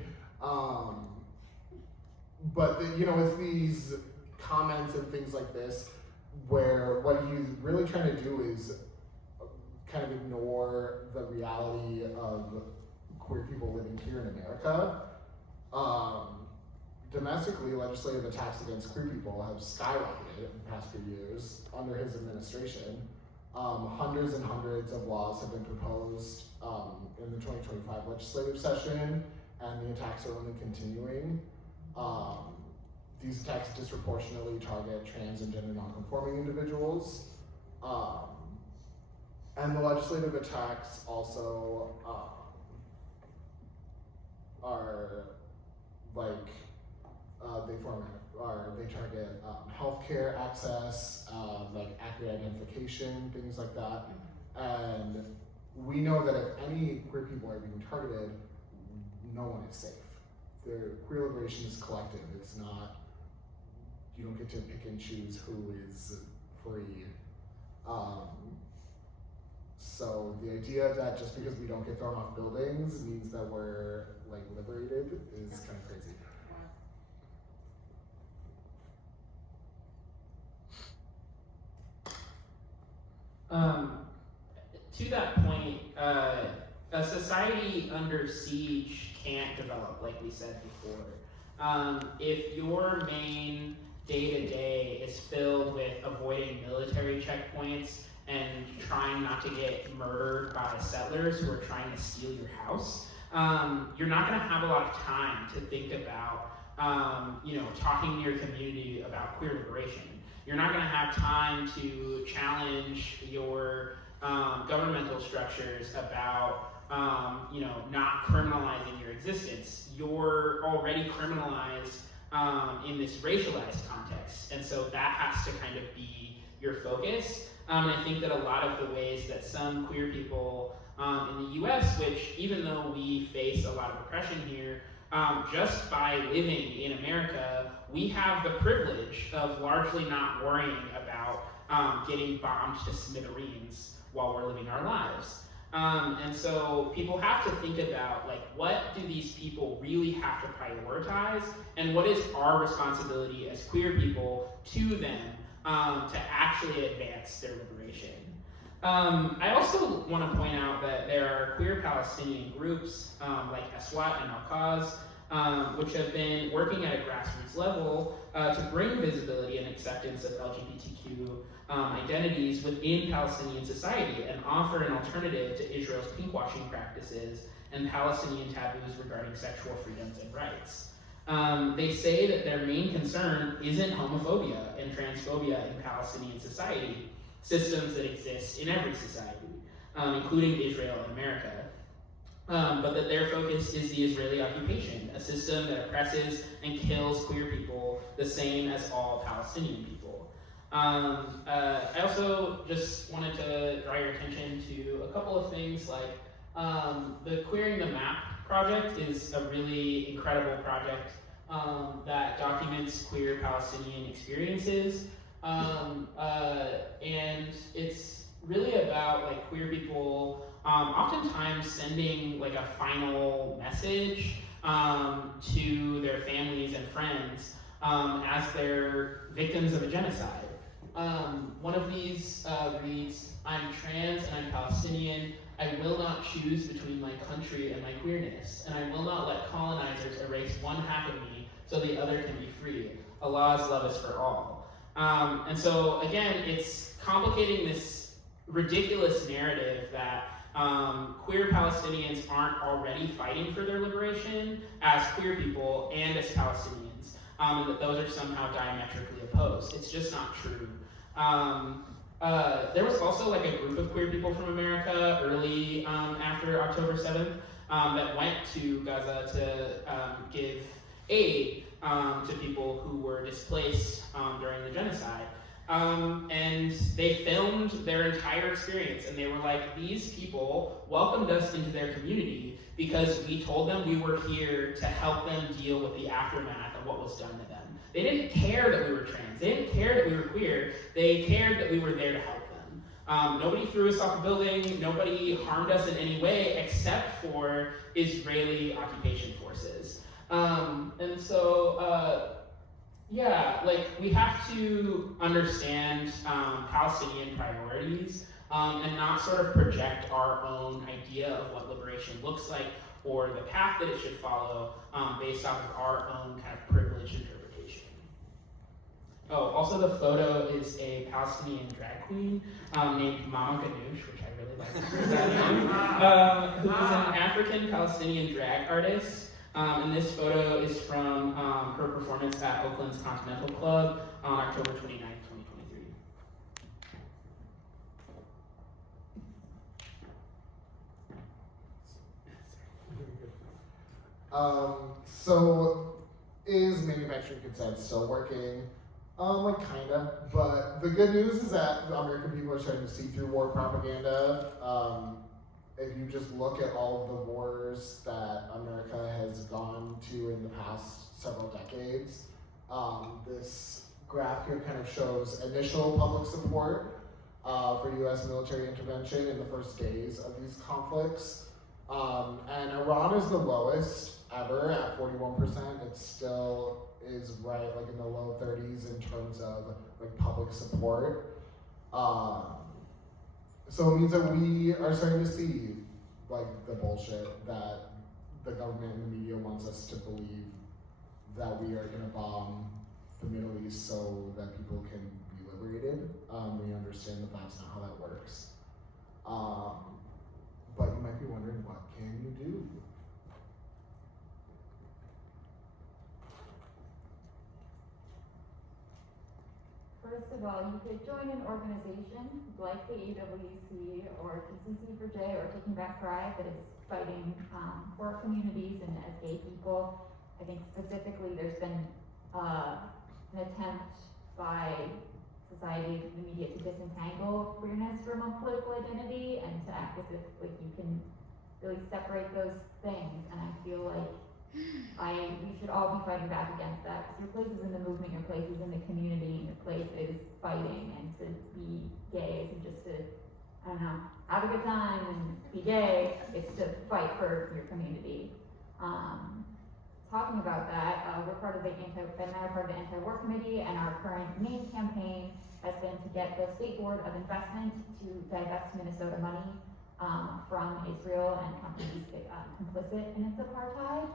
But it's these comments and things like this where what he's really trying to do is kind of ignore the reality of queer people living here in America. Domestically, legislative attacks against queer people have skyrocketed in the past few years under his administration. Hundreds and hundreds of laws have been proposed in the 2025 legislative session, and the attacks are only continuing. These attacks disproportionately target trans and gender nonconforming individuals. And the legislative attacks also are like, they target healthcare access, like accurate identification, things like that. And we know that if any queer people are being targeted, no one is safe. Queer liberation is collective. It's not, you don't get to pick and choose who is free. So the idea that just because we don't get thrown off buildings means that we're like liberated is kind of crazy. To that point, a society under siege can't develop, like we said before. If your main day-to-day is filled with avoiding military checkpoints and trying not to get murdered by settlers who are trying to steal your house, you're not going to have a lot of time to think about, talking to your community about queer liberation. you're not going to have time to challenge your governmental structures about not criminalizing your existence. You're already criminalized in this racialized context, and so that has to kind of be your focus. And I think that a lot of the ways that some queer people in the US, which even though we face a lot of oppression here, just by living in America, we have the privilege of largely not worrying about getting bombed to smithereens while we're living our lives. And so people have to think about, like, what do these people really have to prioritize, and what is our responsibility as queer people to them to actually advance their liberation. I also want to point out that there are queer Palestinian groups like Aswat and Al-Qaz, which have been working at a grassroots level to bring visibility and acceptance of LGBTQ identities within Palestinian society and offer an alternative to Israel's pinkwashing practices and Palestinian taboos regarding sexual freedoms and rights. They say that their main concern isn't homophobia and transphobia in Palestinian society, systems that exist in every society, including Israel and America, but that their focus is the Israeli occupation, a system that oppresses and kills queer people the same as all Palestinian people. I also just wanted to draw your attention to a couple of things, like the Queering the Map project is a really incredible project that documents queer Palestinian experiences. And it's really about, like, queer people oftentimes sending, like, a final message to their families and friends as they're victims of a genocide. One of these reads, "I'm trans and I'm Palestinian. I will not choose between my country and my queerness, and I will not let colonizers erase one half of me so the other can be free. Allah's love is for all." And so, again, it's complicating this ridiculous narrative that queer Palestinians aren't already fighting for their liberation as queer people and as Palestinians, and that those are somehow diametrically opposed. It's just not true. There was also, like, a group of queer people from America early after October 7th that went to Gaza to give aid to people who were displaced during the genocide. And they filmed their entire experience, and they were like, these people welcomed us into their community because we told them we were here to help them deal with the aftermath of what was done to them. They didn't care that we were trans. They didn't care that we were queer. They cared that we were there to help them. Nobody threw us off a building. Nobody harmed us in any way except for Israeli occupation forces. And so, yeah, like, we have to understand Palestinian priorities and not sort of project our own idea of what liberation looks like or the path that it should follow based off of our own kind of privileged interpretation. Oh, also the photo is a Palestinian drag queen named Mama Ganoush, which I really like that name, who is an African Palestinian drag artist. And this photo is from her performance at Oakland's Continental Club on October 29th, 2023. So is manufacturing consent still working? Like, kinda, but the good news is that the American people are starting to see through war propaganda. If you just look at all of the wars that America has gone to in the past several decades, this graph here kind of shows initial public support for US military intervention in the first days of these conflicts. And Iran is the lowest ever at 41%. It still is right, like, in the low 30s in terms of, like, public support. So it means that we are starting to see, like, the bullshit that the government and the media wants us to believe, that we are gonna bomb the Middle East so that people can be liberated. We understand that that's not how that works. But you might be wondering, what can you do? First, first of all, you could join an organization like the AWC or TCC4J or Taking Back Pride that is fighting for our communities and as gay people. I think specifically there's been an attempt by society, the media, to disentangle queerness from a political identity and to act as if like you can really separate those things. And I feel like we should all be fighting back against that, because your place is in the movement, your place is in the community, and your place is fighting. And to be gay isn't just to, I don't know, have a good time and be gay, it's to fight for your community. Talking about that, we're part of the anti-war committee, and our current main campaign has been to get the State Board of Investment to divest Minnesota money from Israel and companies complicit in its apartheid.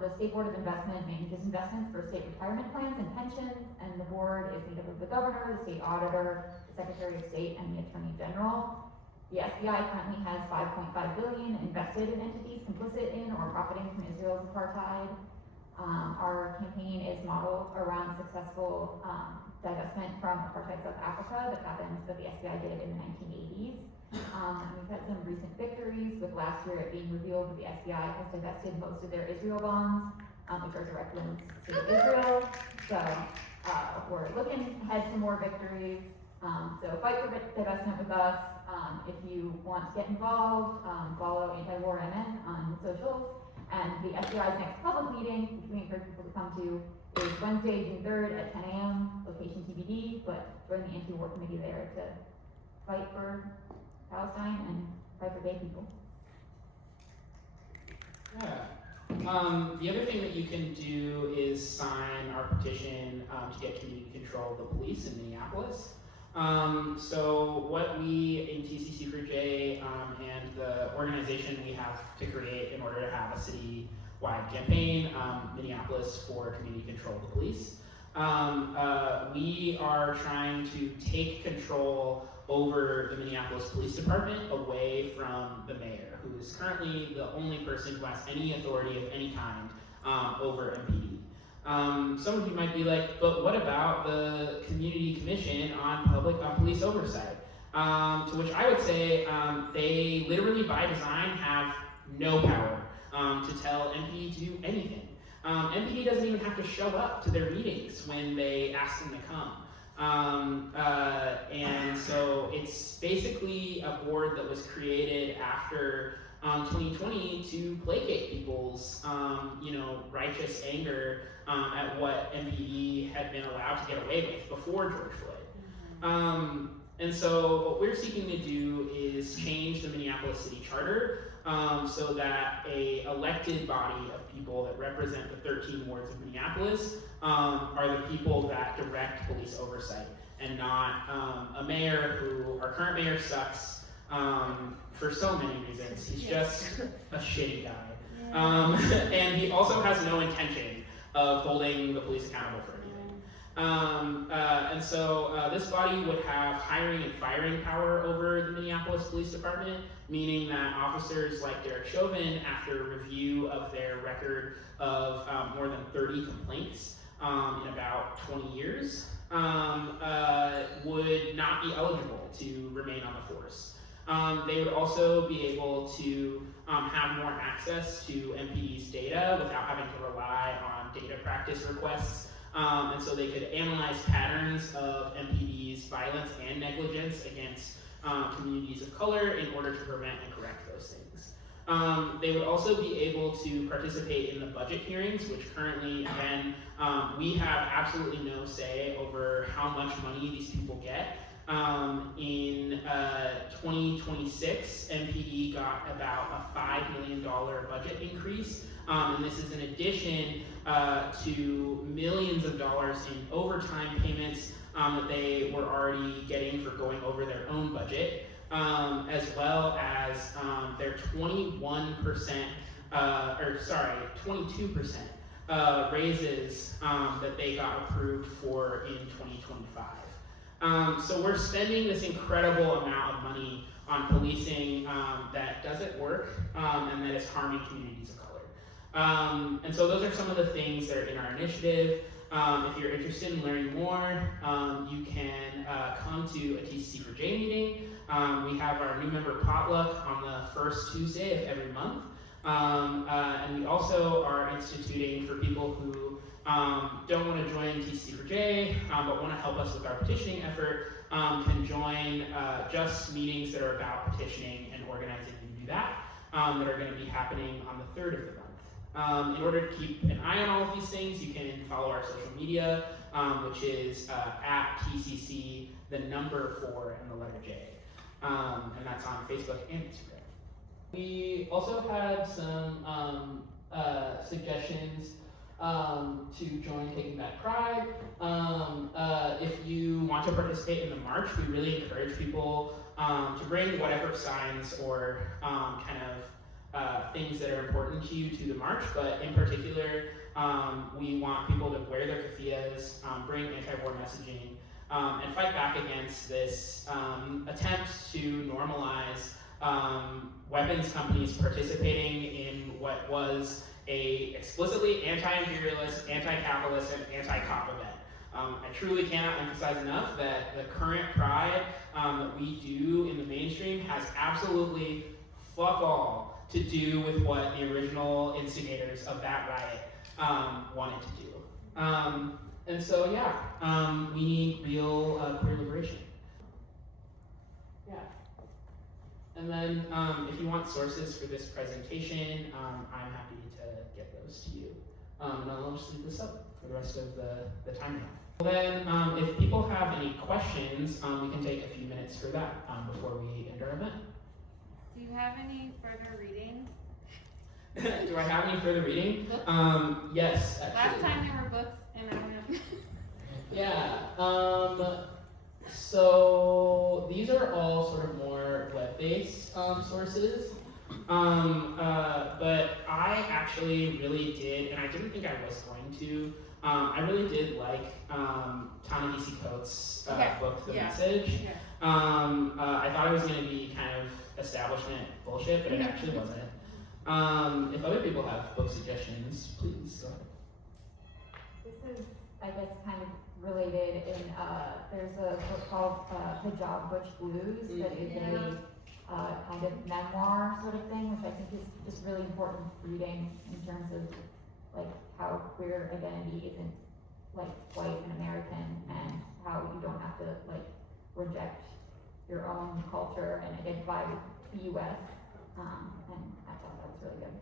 The State Board of Investment manages investments for state retirement plans and pensions, and the board is made up of the governor, the state auditor, the secretary of state, and the attorney general. The SBI currently has $5.5 billion invested in entities complicit in or profiting from Israel's apartheid. Our campaign is modeled around successful divestment from apartheid South Africa that the SBI did in the 1980s. And we've had some recent victories, with last year it being revealed that the SBI has divested most of their Israel bonds, which are direct links to Israel. So we're looking ahead to more victories. So fight for divestment with us. If you want to get involved, follow Anti-War MN on the socials. And the SBI's next public meeting, which we encourage people to come to, is Wednesday, June 3rd at 10 a.m., location TBD, but join the anti-war committee there to fight for Palestine and fight for gay people. Yeah. The other thing that you can do is sign our petition to get community control of the police in Minneapolis. So what we in TCC4J and the organization we have to create in order to have a city-wide campaign, Minneapolis for community control of the police. We are trying to take control over the Minneapolis Police Department away from the mayor, who is currently the only person who has any authority of any kind over MPD. Some of you might be like, but what about the Community Commission on Police Oversight? To which I would say they literally by design have no power to tell MPD to do anything. MPD doesn't even have to show up to their meetings when they ask them to come. And so it's basically a board that was created after 2020 to placate people's righteous anger at what MPD had been allowed to get away with before George Floyd. And so what we're seeking to do is change the Minneapolis City Charter so that a elected body of people that represent the 13 wards of Minneapolis are the people that direct police oversight, and not a mayor who, our current mayor sucks for so many reasons. He's just a shitty guy. And he also has no intention of holding the police accountable for anything. And so this body would have hiring and firing power over the Minneapolis Police Department, meaning that officers like Derek Chauvin, after review of their record of more than 30 complaints in about 20 years, would not be eligible to remain on the force. They would also be able to have more access to MPD's data without having to rely on data practice requests. And so they could analyze patterns of MPD's violence and negligence against communities of color in order to prevent and correct those things. They would also be able to participate in the budget hearings, which currently, again, we have absolutely no say over how much money these people get. In 2026, MPD got about a $5 million budget increase, and this is in addition to millions of dollars in overtime payments that they were already getting for going over their own budget, as well as their 22% raises that they got approved for in 2025. So we're spending this incredible amount of money on policing that doesn't work and that is harming communities of color. And so those are some of the things that are in our initiative. If you're interested in learning more, you can come to a TCC4J meeting. We have our new member potluck on the first Tuesday of every month. And we also are instituting for people who don't want to join TCC4J, but want to help us with our petitioning effort, can join just meetings that are about petitioning and organizing to do that, that are going to be happening on the 3rd of the month. In order to keep an eye on all of these things, you can follow our social media, which is at TCC, the number 4 and the letter J. And that's on Facebook and Instagram. We also had some suggestions to join Taking Back Pride. If you want to participate in the march, we really encourage people to bring whatever signs or kind of things that are important to you to the march, but in particular, we want people to wear their keffiyehs, bring anti-war messaging, and fight back against this attempt to normalize weapons companies participating in what was a explicitly anti-imperialist, anti-capitalist, and anti-cop event. I truly cannot emphasize enough that the current pride that we do in the mainstream has absolutely fuck all to do with what the original instigators of that riot wanted to do. And so, yeah, we need real queer liberation. Yeah. And then, if you want sources for this presentation, I'm happy to get those to you. And I'll just leave this up for the rest of the time now. Then, if people have any questions, we can take a few minutes for that before we end our event. Do you have any further reading? Do I have any further reading? Yes, actually. Last time there were books, and I don't have. Yeah. So these are all sort of more web-based sources. But I actually really did, and I didn't think I was going to. I really did like Ta-Nehisi Coates' book, The Message. Yeah. I thought it was going to be kind of establishment bullshit, but it actually wasn't. If other people have book suggestions, please go ahead. This is, I guess, kind of related in, there's a book called Hijab Butch Blues that is a kind of memoir sort of thing, which I think is just really important reading in terms of like how queer identity isn't like white and American, and how you don't have to like reject your own culture and identify with the U.S. And I thought that was really good.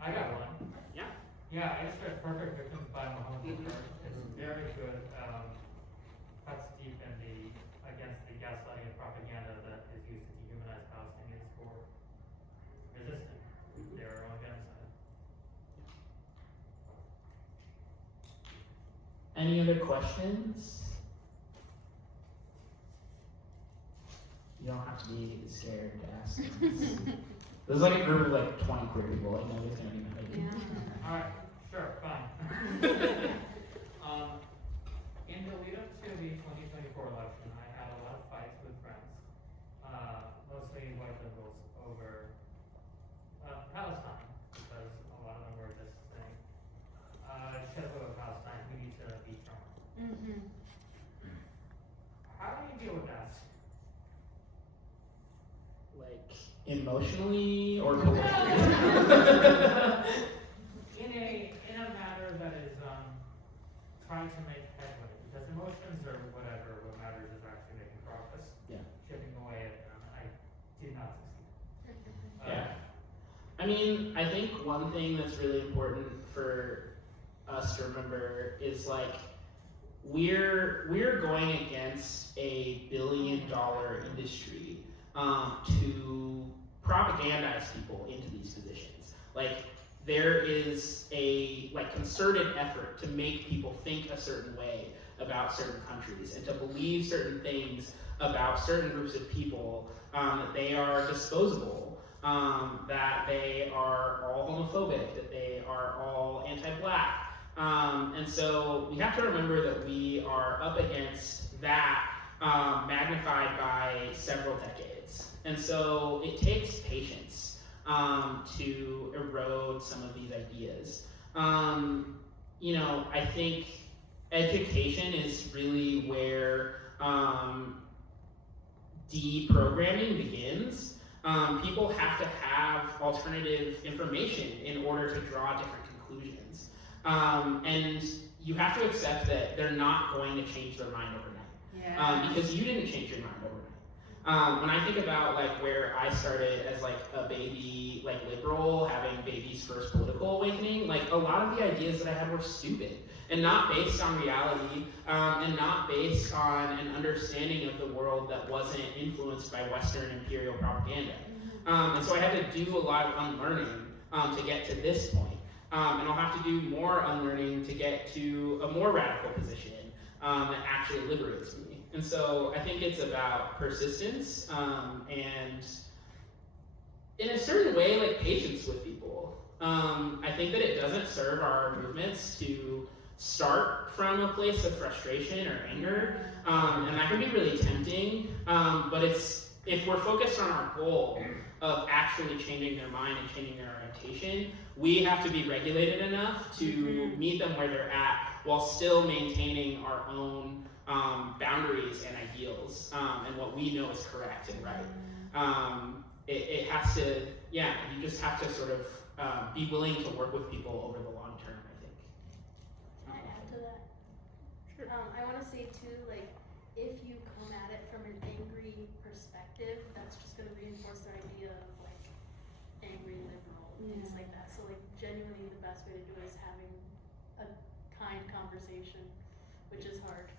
I got one. Yeah. Yeah, I just read Perfect Victims by Mohammed Booker. It's very good. Cuts deep in against the gaslighting and propaganda that is used to dehumanize Palestinians for resisting their own genocide. Any other questions? You don't have to be scared to ask things. There's like a group of like 20 queer people, like nobody's gonna be mad at you. All right, sure, fine. In the lead up to the 2024 election, I had a lot of fights with friends, mostly white liberals, over Palestine, because a lot of them were just saying, shut up about Palestine, we need to be strong. Mm-hmm. How do you deal with that? Like emotionally or politically? in a matter that is trying to make headway, because emotions or whatever, what matters is actually making progress. Yeah. Chipping away at them. I did not succeed. Yeah. I mean, I think one thing that's really important for us to remember is like we're going against a $1 billion industry to propagandize people into these positions. Like there is a like concerted effort to make people think a certain way about certain countries and to believe certain things about certain groups of people, that they are disposable, that they are all homophobic, that they are all anti-black. And so we have to remember that we are up against that magnified by several decades. And so it takes patience. to erode some of these ideas. I think education is really where deprogramming begins. People have to have alternative information in order to draw different conclusions. And you have to accept that they're not going to change their mind overnight. Because you didn't change your mind overnight. When I think about like where I started as like a baby, like liberal, having baby's first political awakening, like a lot of the ideas that I had were stupid and not based on reality, and not based on an understanding of the world that wasn't influenced by Western imperial propaganda. And so I had to do a lot of unlearning to get to this point. And I'll have to do more unlearning to get to a more radical position that actually liberates me. And so I think it's about persistence and in a certain way, like patience with people. I think that it doesn't serve our movements to start from a place of frustration or anger, and that can be really tempting, but if we're focused on our goal of actually changing their mind and changing their orientation, we have to be regulated enough to meet them where they're at while still maintaining our own boundaries and ideals, and what we know is correct and right. It has to, you just have to sort of be willing to work with people over the long term, I think. Can I add to that? Sure. I want to say too, like, if you come at it from an angry perspective, that's just going to reinforce the idea of like angry liberal, things like that. So like genuinely the best way to do it is having a kind conversation, which is hard.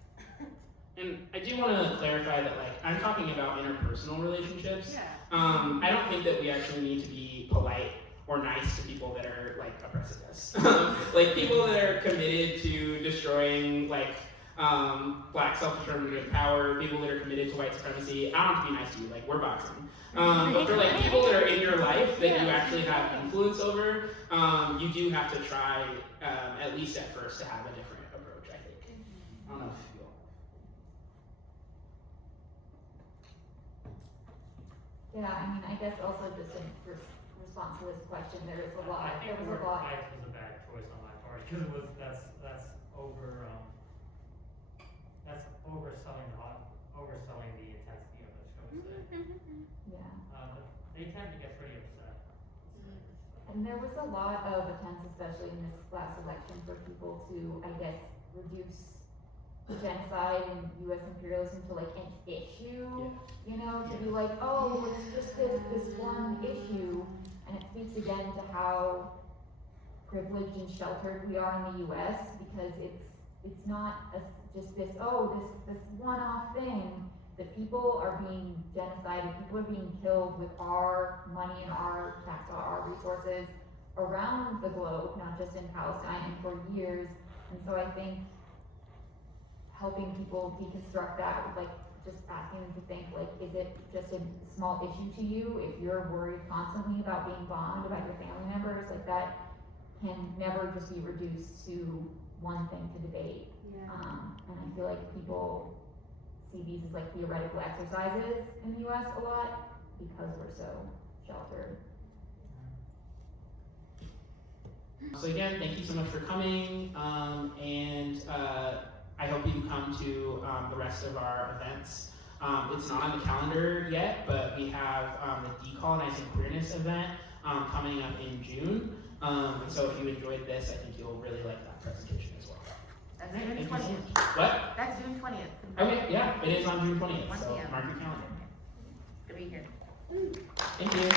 And I do want to clarify that, like, I'm talking about interpersonal relationships. I don't think that we actually need to be polite or nice to people that are, like, oppressing us. Like, people that are committed to destroying, like, black self-determinative power, people that are committed to white supremacy, I don't have to be nice to you, like, we're boxing. But for, like, people that are in your life that you actually have influence over, you do have to try, at least at first, to have a different approach, I think. I don't know if you all. Yeah, I mean, I guess also just in response to this question, there was a lot. I think word fight was a bad choice on my part because it was that's overselling the intensity of it, shall we say? Yeah. But they tend to get pretty upset. And there was a lot of attempts, especially in this last election, for people to, I guess, reduce genocide and U.S. imperialism to like an issue, to be like, oh, it's just this one issue, and it speaks again to how privileged and sheltered we are in the U.S. because it's not just this one-off thing. That people are being genocided, people are being killed with our money and our tax, our resources around the globe, not just in Palestine, and for years. And so I think helping people deconstruct that, like just asking them to think, like, is it just a small issue to you? If you're worried constantly about being bombed, about your family members, like that can never just be reduced to one thing to debate. And I feel like people see these as like theoretical exercises in the US a lot because we're so sheltered. So again, thank you so much for coming, and I hope you come to the rest of our events. It's not on the calendar yet, but we have the Decolonizing Queerness event coming up in June. So if you enjoyed this, I think you'll really like that presentation as well. That's June 20th. What? That's June 20th. Okay, yeah, it is on June 20th, 1 so p.m. mark your calendar. To be here. Thank you.